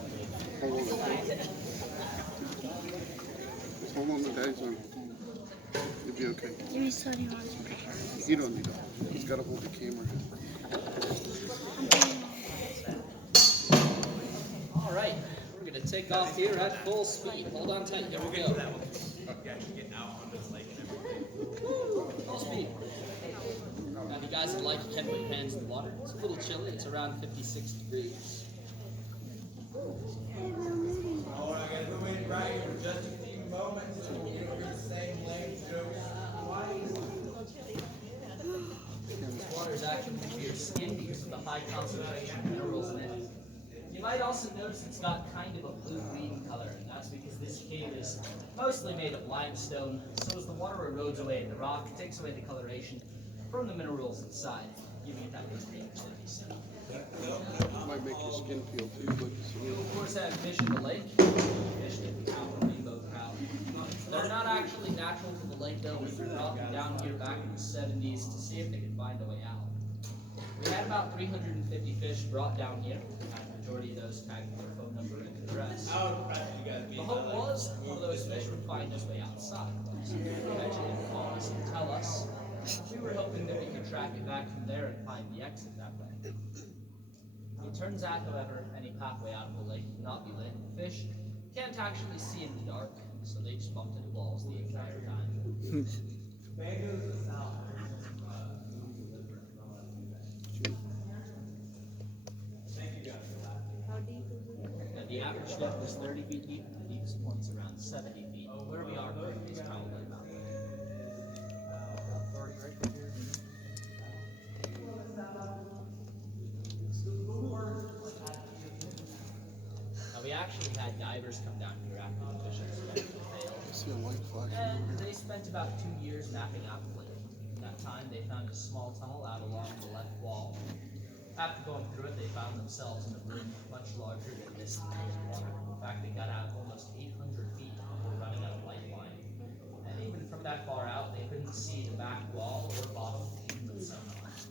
Hold on. Hold on the bags on. You'll be okay. Jimmy's starting on some pictures. You don't need that. He's got to hold the camera. Alright, we're going to take off here at full speed. Hold on tight, here we go. Full speed. Now, if you guys would like, you can put your hands in the water. It's a little chilly. It's around 56 degrees. Alright, guys, we're waiting right here for just a few moments. And we'll get over the same lane. This water is actually good for your skin because of the high concentration of minerals in it. You might also notice it's got kind of a blue-green color, and that's because this cave is mostly made of limestone. So as the water erodes away in the rock, it takes away the coloration from the minerals inside, giving it that green color you see. Might make your skin peel too, but You of course have fish in the lake. Fish like the trout, rainbow trout. They're not actually natural to the lake though. We brought them down here back in the 70s to see if they could find a way out. We had about 350 fish brought down here. The majority of those tagged with their phone number and address. The hope was one of those fish would find his way outside. So eventually they would call us and tell us. We were hoping that we could track it back from there and find the exit that way. It turns out, however, any pathway out of the lake would not be lit. Fish can't actually see in the dark, so they just bumped into walls the entire time. Now, the average depth is 30 feet deep, and the deepest point is around 70 feet. Where we are currently is probably about 30 right here. Now, we actually had divers come down here after the fishing expedition failed. I see a light flashing And over here. they spent about 2 years mapping out the lake. In that time, they found a small tunnel out along the left wall. After going through it, they found themselves in a room much larger than this water. In fact, they got out almost 800 feet before running out of lifeline. And even from that far out, they couldn't see the back wall or bottom even with sunlight.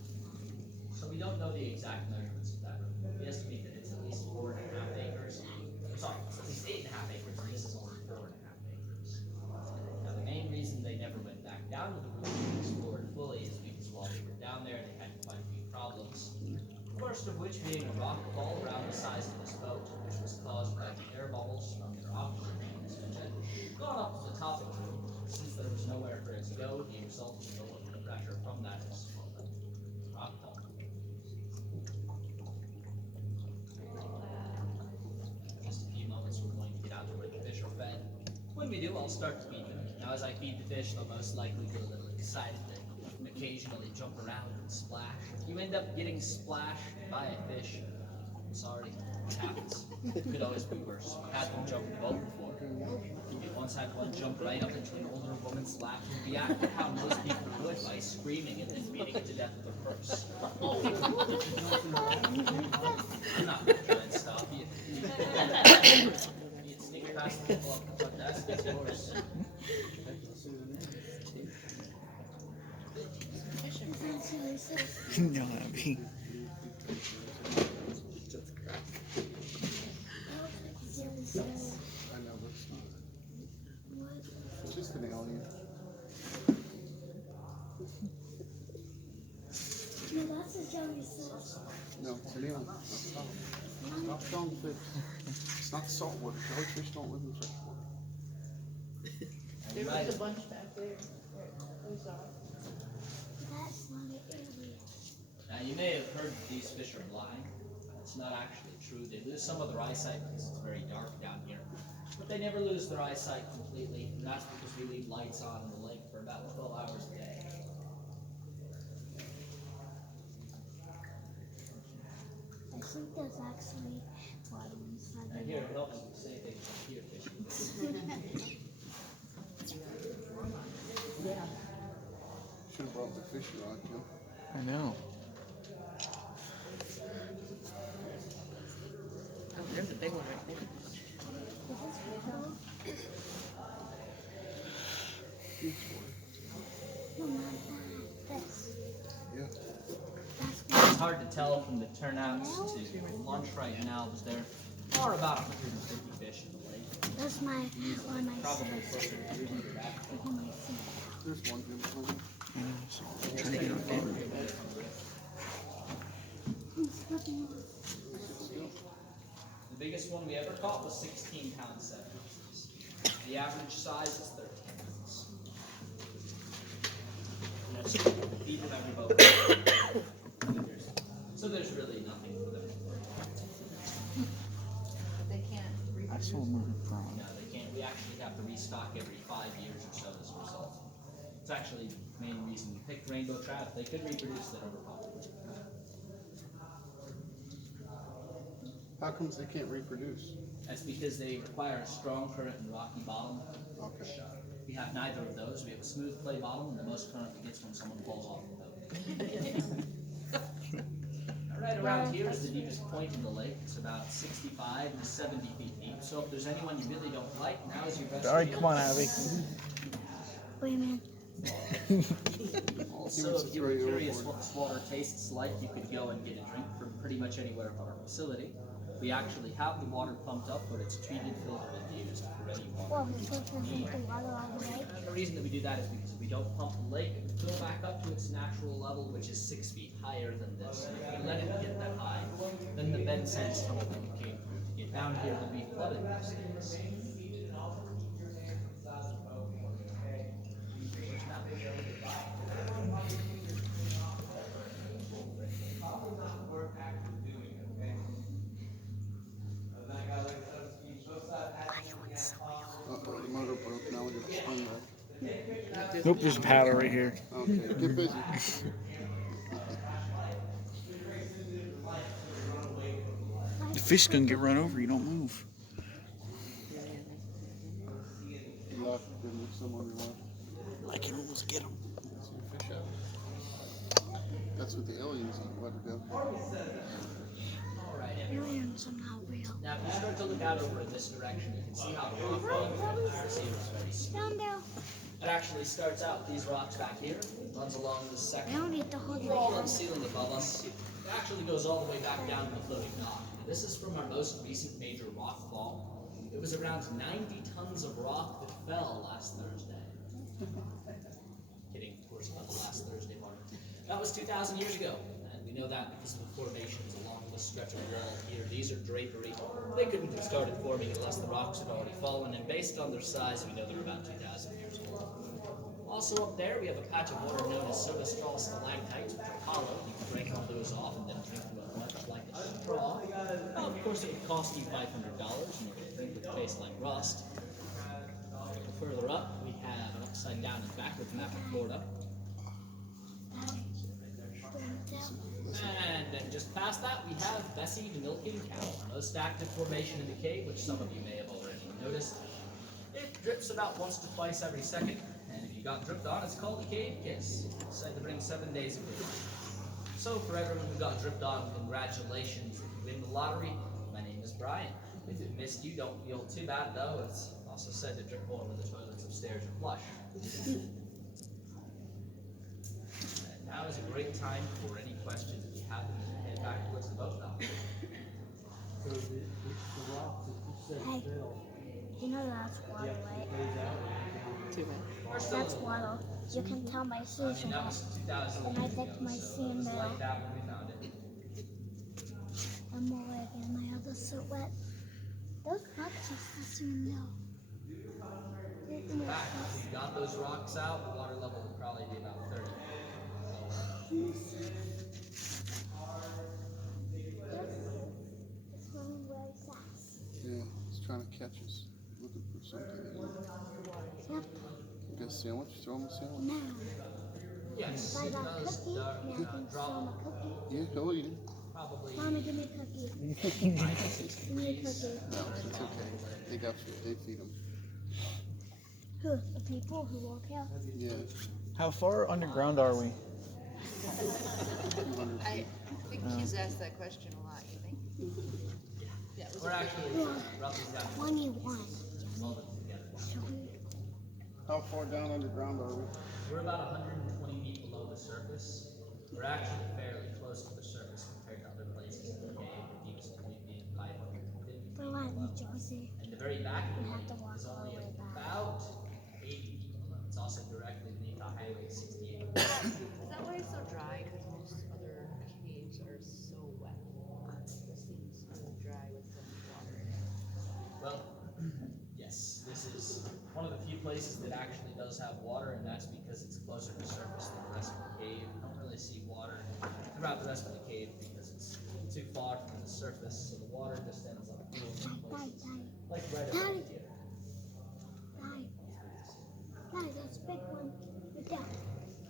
So we don't know the exact measurements of that room. We estimate that it's at least 4.5 acres. Sorry, it's at least 8.5 acres, and this is only 4.5 acres. Now, the main reason they never went back down to the room and explored fully is because while they were down there, they had quite a few problems. First of which being a rock fall around the size of this boat, which was caused by the air bubbles from their oxygen tanks, which had Going up to the top of the room, since there was nowhere for it to go, the resultant pressure from that is rock fall. Just a few moments, we're going to get out to where the fish are fed. When we do, I'll start to feed them. Now, as I feed the fish, they'll most likely get a little excited and occasionally jump around and splash. If you end up getting splashed by a fish, I'm sorry, it happens. It could always be worse. I've had them jump in the boat before. We once had one jump right up into an older woman's lap and reacted how most people would by screaming and then beating it to death with her purse. I'm not going to try and stop you. You'd sneak past the people up the front desk, it's yours. No, Abby. I know, but it's not. It's just an alien. No, that's a jellyfish. No, it's an alien. It's not stonefish. It's not saltwater. Jellyfish don't live in fresh water. You might have- bunch back there. Who's that? That's not an alien. Now, you may have heard that these fish are blind. It's not actually true. They lose some of their eyesight because it's very dark down here. But they never lose their eyesight completely, and that's because we leave lights on in the lake for about 12 hours a day. I think there's actually water inside And the here, it helps you say things like here fishing. Should have brought the fishing rod, too. I know. Oh, there's a big one right there. Huge water. No, not that. This. Yeah. That's It's hard to tell from the turnouts to lunch right now, but there are about 150 fish in the lake. That's my one of my Probably sisters. closer to 200 actually. Look at my feet. There's one good one. I know. So I'm trying to get on camera. The biggest one we ever caught was 16 pounds 7 ounces. The average size is 13 ounces. And that's feed them every boat. So there's really nothing for them. They can't I saw them from. No, they can't. We actually have to restock every 5 years or so as a result. It's actually the main reason we picked rainbow trout. If they could reproduce, they'd overpopulate. How comes they can't reproduce? That's because they require a strong current and rocky bottom. Okay. We have neither of those. We have a smooth clay bottom, and the most current we get is when someone falls off the boat. Right around here is the deepest point in the lake. It's about 65 to 70 feet deep. So if there's anyone you really don't like, now is your best All right, chance. come on, Abby. Wait a minute. Also, if you were curious what this water tastes like, you could go and get a drink from pretty much anywhere at our facility. We actually have the water pumped up, but it's treated, filtered, and used for any water. Well, we're supposed to drink the water out of the lake. And the reason that we do that is because if we don't pump the lake, it will fill back up to its natural level, which is 6 feet higher than this. And if we let it get that high, then the bed sands tunnel that we came through to get down here will be flooded with things. Uh-oh, the motor broke. Now we got the spring back. Nope, there's a paddle right here. Okay, get busy. The fish gonna get run over. You don't move. You left, didn't you? Someone left. I can almost get him. See a fish out. That's what the aliens let her go. Alright, Aliens are not real. now if you start to look out over in this direction, you can see how the rock wall is very smooth. Down there. It actually starts out these rocks back here, runs along this I section. don't need to hold We're all my on hand. the ceiling above us. It actually goes all the way back down to the floating dock. This is from our most recent major rock fall. It was around 90 tons of rock that fell last Thursday. Kidding, of course, about the last Thursday part. That was 2,000 years ago, and we know that because of the formations along this stretch of wall here. These are drapery. They couldn't have started forming unless the rocks had already fallen, and based on their size, we know they're about 2,000 years old. Also up there, we have a patch of water known as soda straw stalactites, which are hollow. You can break one of those off and then drink from it much like a straw. Well, of course, it would cost you $500, and you can drink with taste like rust. Further up, we have an upside down and backwards map of Florida. And then just past that, we have Bessie the milking cow, most active formation in the cave, which some of you may have already noticed. It drips about once to twice every second, and if you got dripped on, it's called a cave kiss. It's said to bring 7 days of good luck. So for everyone who got dripped on, congratulations. If you win the lottery, my name is Brian. If it missed you, don't feel too bad though. It's also said to drip more when the toilets upstairs are flush. And now is a great time for any questions if you have them, and head back towards the boat dock. So the rocks that you said Hey. fell, You know that's water, right? Too bad. That's water. You can tell my shoes That was 2,000 when I years take ago, my so it was sandal. like that when we found it. I'm more like in my other silhouette. Those rocks just the sandal. In fact, if you got those rocks out, the water level would probably be about 30. It's running really fast. Yeah, he's trying to catch us. Looking for something. Yep. You got a sandwich? Throw him a sandwich. Now, Yes, if I it got a does cookie, now I can show him drop a cookie. Yeah, he'll eat it. probably. Mama, give me a cookie. Give me a cookie. No, it's okay. They got food. They feed him. Who? The people who walk here? Yeah, How far underground are we? 200 I feet. think he's asked that question a lot, you think? Yeah, it was We're a big actually roughly about 21. So How far down underground are we? We're about 120 feet below the surface. We're actually fairly close to the surface compared to other places in the cave, the deepest point being 550 feet we're like below. New Jersey. And the very back of the We have lake to walk is all only the way back. about 80 feet below. It's also directly beneath the Highway 68. Is that why it's so dry? Because most other caves are so wet. This seems really dry with so much water in it. Well, yes, this is one of the few places that actually does have water, and that's because it's closer to surface than the rest of the cave. You don't really see water throughout the rest of the cave because it's too far from the surface, so the water just ends up pooling in places like right over here. Daddy, that's a big one. Look at that.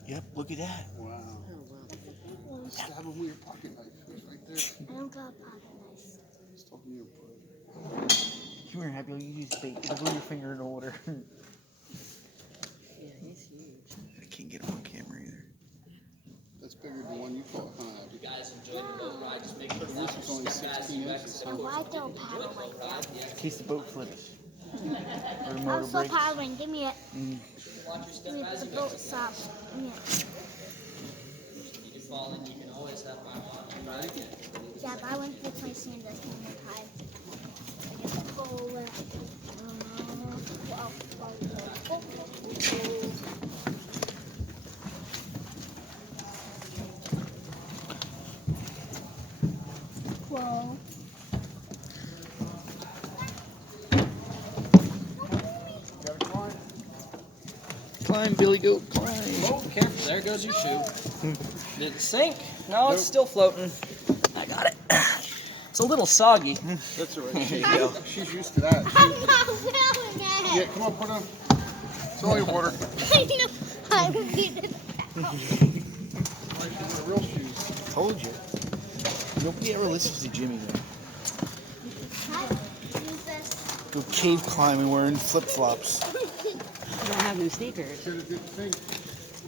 Yep, look at that. Wow. Oh, wow. That's a big one. Stab him with your pocket knife. He's right there. I don't got a pocket knife. He's talking to you, bud. You weren't happy. You used bait. It'll go your finger in the water. Yeah, he's huge. I can't get him on camera either. That's bigger than the one you caught, huh? If you guys enjoyed the boat ride, just make sure to This watch is your only step as 16 you inches, exit. huh? And why don't paddle like that? In case the boat flips. Or the motor Also breaks. paddling. Give me it. Watch your step Give me as the you boat exit. stop. Give me it. You can fall in, you can always have my mom try again. Yeah, but I went to fix my sandals one more time. I get the whole Whoa. Gotta climb. Climb, Billy Goat, climb. Oh, careful, there goes your shoe. Did it sink? No, it's still floating. I got it. It's a little soggy. That's all right. There you go. She's used to that. I'm not willing Yeah, it. come on, put on. It's only water. I know. I will get it. Like my real shoes. Told you. Nobody ever listens to Jimmy though. Use this. Go cave climbing wearing flip-flops. I don't have new sneakers. Should have did the thing.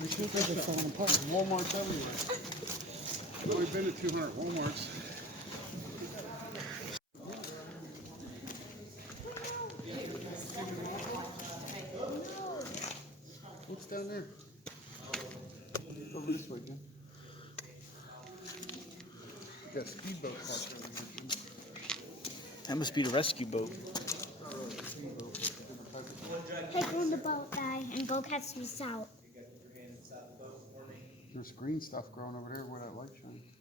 We should have Sneakers are falling apart. Walmart's everywhere. I've only been to 200 Walmarts. What's down there? Over this way, Jim. You got a speedboat out there. That must be the rescue boat. Take on the boat, guy, and go catch me out. There's green stuff growing over there where that light shines.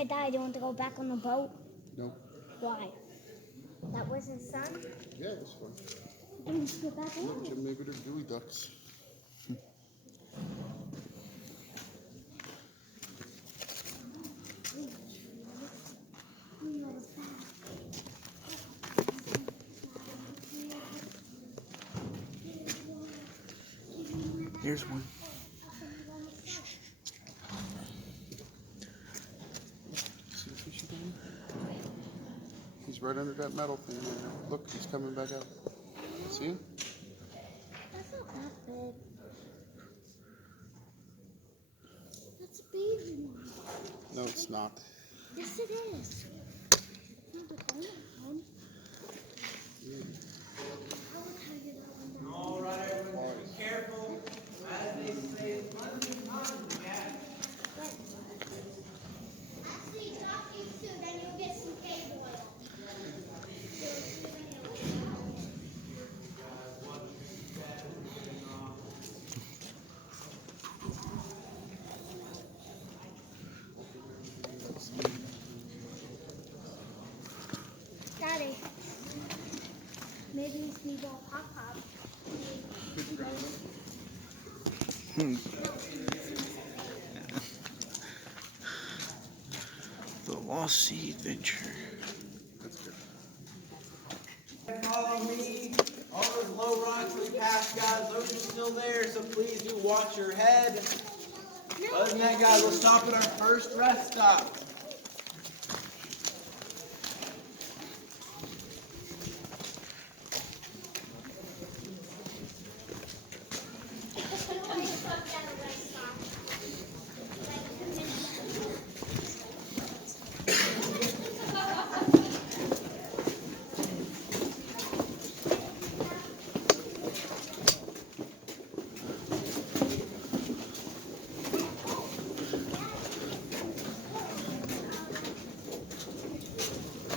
Hey, Dad, do you want to go back on the boat? Nope. Why? That wasn't fun? Yeah, it was fun. Then let's go back Look, on. Jim, maybe they're gooey ducks. Here's one. See the fishy down there? He's right under that metal thing there. Look, he's coming back out. See him? That's not that big. That's a baby one. No, it's not. Yes, it is. It's not the only one. I will tell you that one down. All right, everyone, be careful. As they say, Actually, drop you too, then you'll get some cave oil. Daddy, maybe it's me ball pop pop. The Lost Sea Adventure. That's good. follow me. All those low rocks we passed, guys, those are still there, so please do watch your head. Other than that, guys, we'll stop at our first rest stop.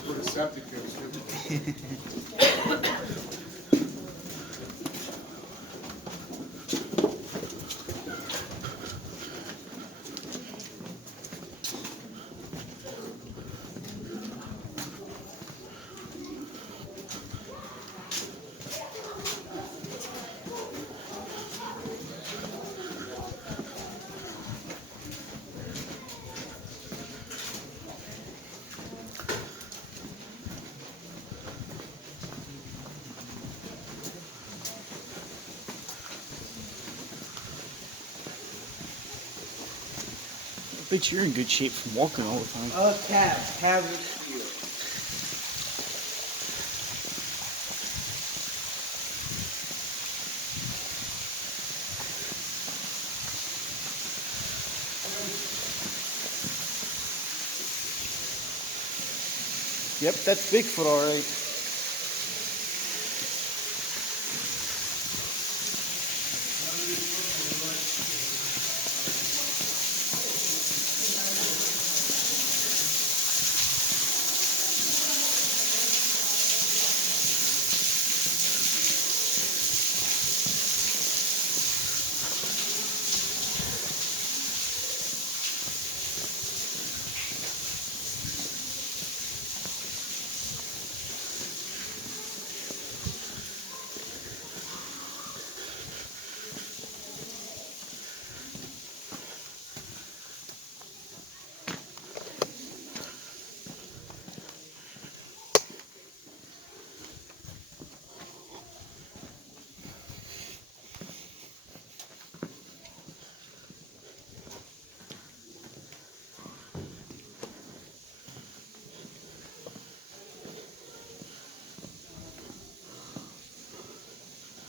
Where the septic goes, Jim. I bet you're in good shape from walking all the time. Calves are steel. Yep, that's Bigfoot, all right.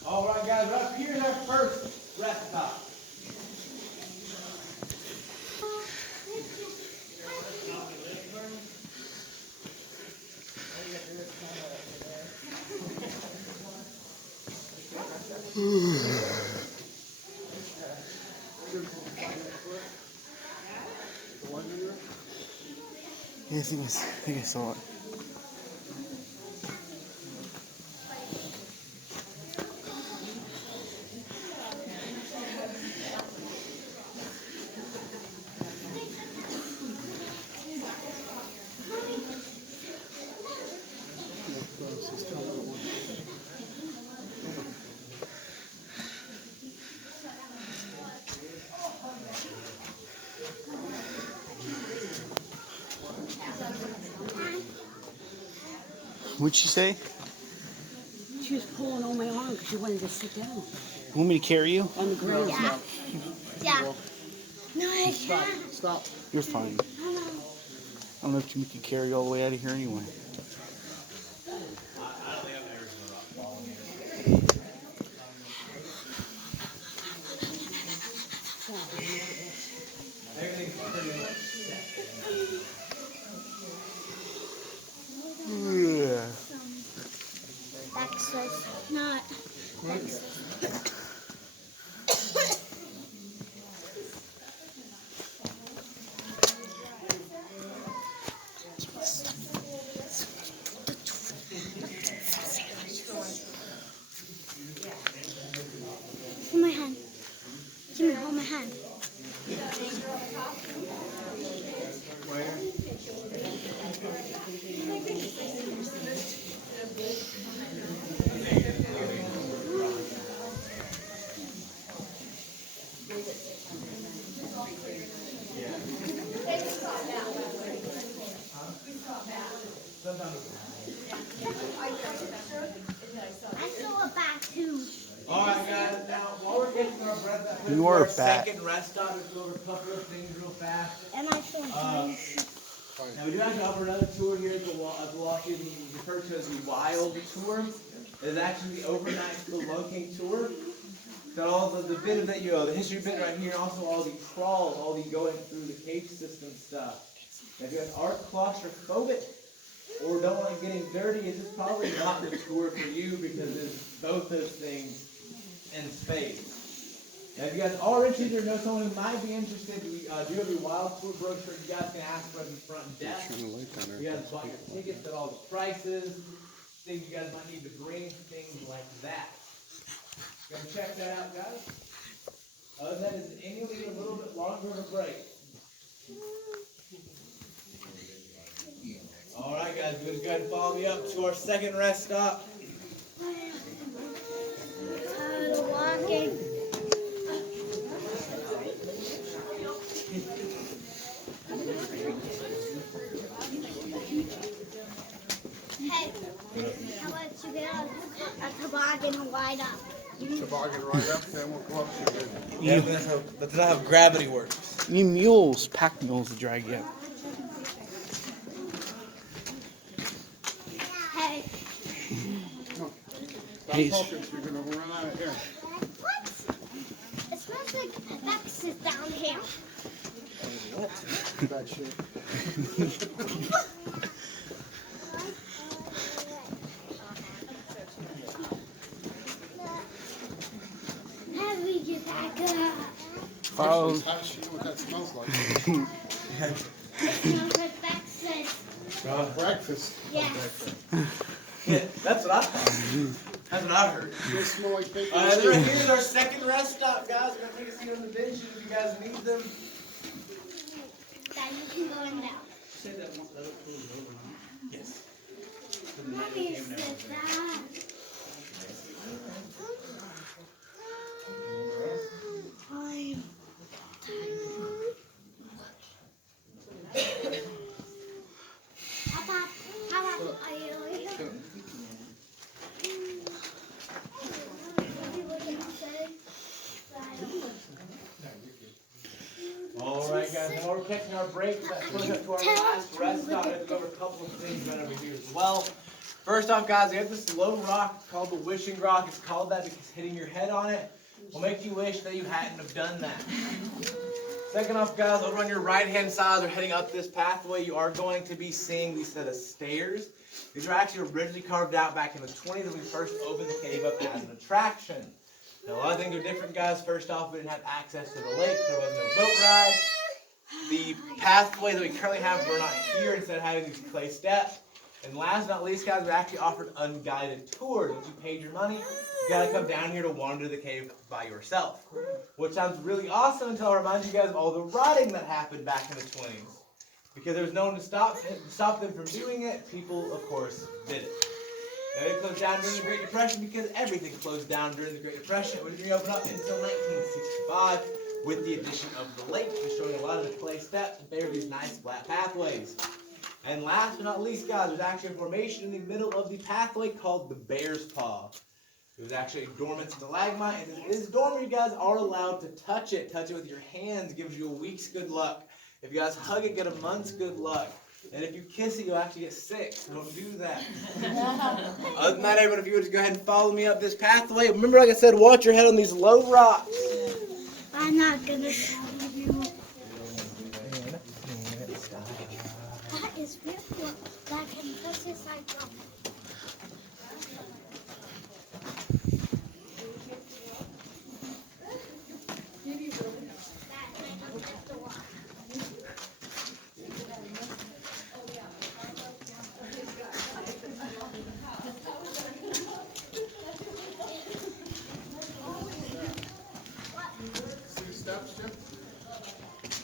All right, guys, up here is our first rest stop. Yeah, I think I saw it. What'd she say? She was pulling on my arm because she wanted to sit down Want me to carry you? on the ground. Yeah. Yeah. No, I can't. Stop. You're fine. No, no. I don't know if you can carry you all the way out of here anyway. Yeah. Access. Not. Hold my hand. Jimmy, hold my hand. I saw it back too. Alright guys, now while we're getting our breath back, You we're are our a bat. second rest stop. Let's go over a couple of things real fast. And I saw it. Now we do have to offer another tour here at the Milwaukee, referred to as the Wild Tour. It is actually the overnight spelunking tour. Got all the bit that the history bit right here, and also all the crawls, all the going through the cave system stuff. Now if you guys are claustrophobic or don't like getting dirty, it's just probably not the tour for you because there's both those things in space. Now, if you guys are interested or know someone who might be interested, we do have a Wild Tour brochure. You guys can ask for it in the front desk. You guys bought your tickets, got all the prices, things you guys might need to bring, things like that. Go check that out, guys. Other than that, is any need a little bit longer of a break? All right, guys, you guys go ahead and follow me up to our second rest stop. Tired of walking. Hey, how about you get a toboggan and ride up? Toboggan right up, then we'll go up to it. Yeah, that's not how gravity works. You need mules, pack mules to drag you. Hey, Hey, Stop talking, you're gonna run out of air. what? It smells like Vex is down here. Bad shape. How do we get back up? follow. You know what that smells like? It smells like breakfast. Breakfast. Yes. Yeah, that's what I thought. That's what I heard. They smell like bacon. Right here's our second rest stop, guys. We're gonna take a seat on the benches if you guys need them. Then you can go in now. Yes. Mommy said that. I'm How about are you here? All right, guys. While we're catching our break, let's go to our last rest stop. Let's go over a couple of things right over here as well. First off, guys, we have this low rock called the wishing rock. It's called that because hitting your head on it will make you wish that you hadn't have done that. Second off, guys, over on your right-hand side, we're heading up this pathway. You are going to be seeing these set of stairs. These were actually originally carved out back in the 20s when we first opened the cave up as an attraction. Now, a lot of things are different, guys. First off, we didn't have access to the lake, so there was no boat ride. The pathway that we currently have, we're not here instead of having these clay steps. And last but not least, guys, we actually offered unguided tours. Once you paid your money, you gotta come down here to wander the cave by yourself. Which sounds really awesome until I remind you guys of all the rotting that happened back in the 20s. Because there was no one to stop them from doing it, people, of course, did it. Now, it closed down during the Great Depression because everything closed down during the Great Depression. It wouldn't reopen up until 1965 with the addition of the lake, just showing a lot of the clay steps in favor of these nice flat pathways. And last but not least, guys, there's actually a formation in the middle of the pathway called the bear's paw. It was actually a dormant stalagmite, and if it is dormant, you guys are allowed to touch it. Touch it with your hands, gives you a week's good luck. If you guys hug it, get a month's good luck. And if you kiss it, you'll actually get sick, so don't do that. Other than that, everyone, if you would just go ahead and follow me up this pathway. Remember, like I said, watch your head on these low rocks. I'm not gonna show you. That is beautiful. That can touch this like that.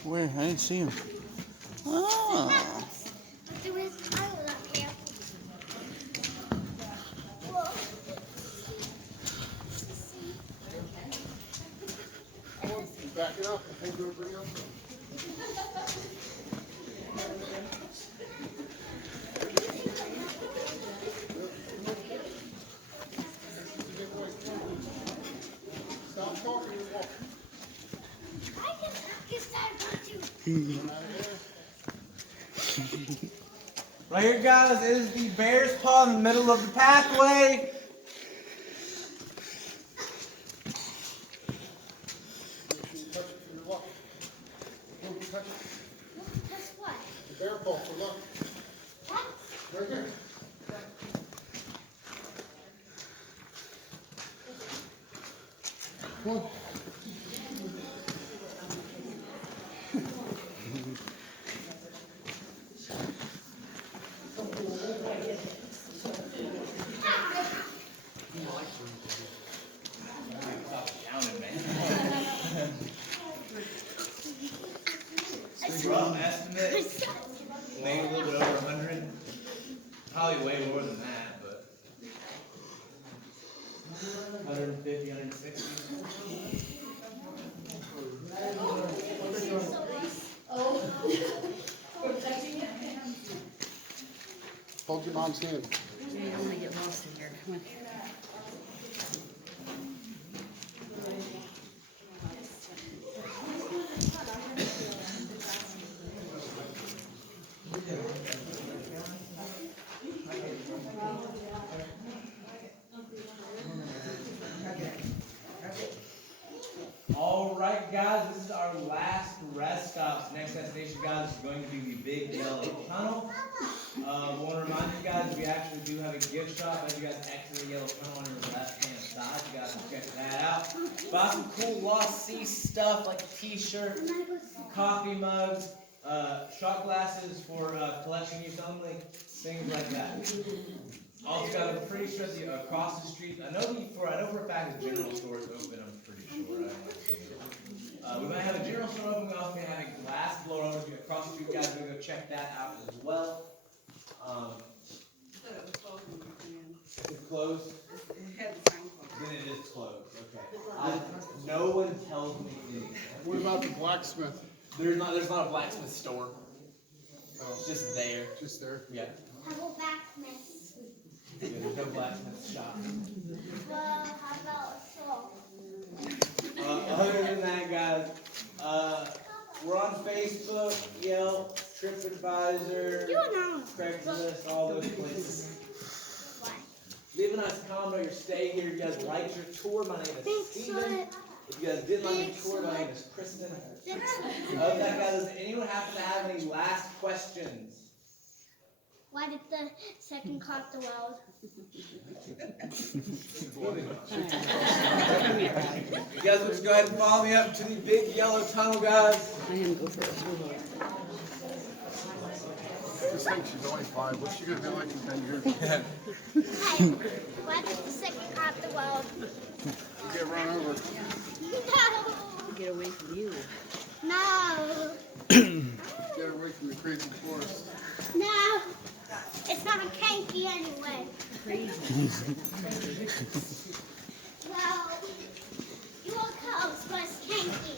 Where? I didn't see him. Oh. There is pilot up here. Whoa. Back it up. Hold everybody else up. Stop talking and walk. I can get that too. Right here, guys, is the bear's paw in the middle of the pathway. Touch it for your luck. Touch it. That's what? The bear paw for luck. What? Right here. Come on. Rough estimate, maybe a little bit over 100. Probably way more than that, but 150, 160. Hold your mom's hand. Yeah, I'm gonna get lost in here. Come on. All right, guys, this is our last rest stop. Next destination, guys, is going to be the Big Yellow Tunnel. I want to remind you guys, we actually do have a gift shop as you guys exit the Yellow Tunnel on your left-hand side. You guys can check that out. Buy some cool Lost Sea stuff like a t-shirt, coffee mugs, shot glasses for collection use only, things like that. Also, guys, I'm pretty sure that across the street, I know for a fact the general store is open. I'm pretty sure. We might have a general store open. We also may have a glass blower over across the street. Guys, we're gonna go check that out as well. It's closed. Then it is closed. Okay. No one tells me anything. What about the blacksmith? There's not a blacksmith store. It's just there. Just there. Yeah. How about blacksmiths? Yeah, there's no blacksmith shop. Well, how about a saw? Other than that, guys, we're on Facebook, Yelp, TripAdvisor, You know. Craigslist, all those places. What? Leave a nice comment on your stay here. If you guys liked your tour, my name is Steven. If you guys didn't like your tour, my name is Kristen. Other than that, guys, does anyone happen to have any last questions? Why did the second cop the world? You guys want to go ahead and follow me up to the Big Yellow Tunnel, guys? I am go for it. This thing, she's only 5. What's she gonna be like in 10 years? Hey, why did the second cop the world? You get run over. No. Get away from you. No. Get away from the crazy forest. No. It's not kinky anyway. Crazy. Well, you are close, but it's kinky.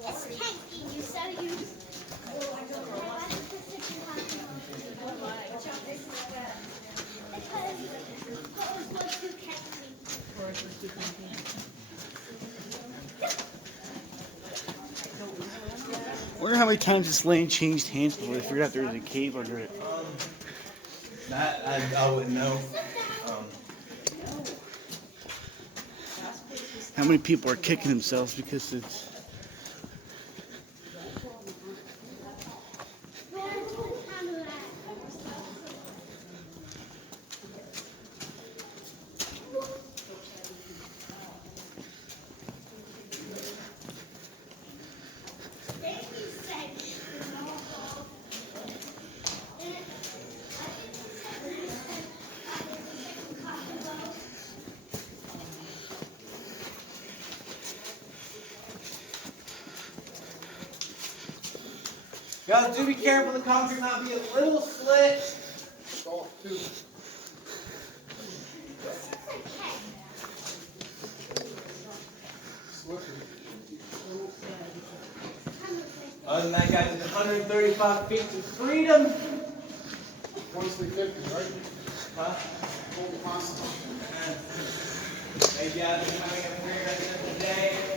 It's kinky. You so you. Wonder how many times this land changed hands before they figured out there was a cave under it. That I wouldn't know. How many people are kicking themselves because it's. Guys, do be careful. The concrete might be a little slick. Soft too. Other than that, guys, it's 135 feet to freedom. Once we 50, right? Huh? Full constant. Thank you guys for coming up here at the end of the day.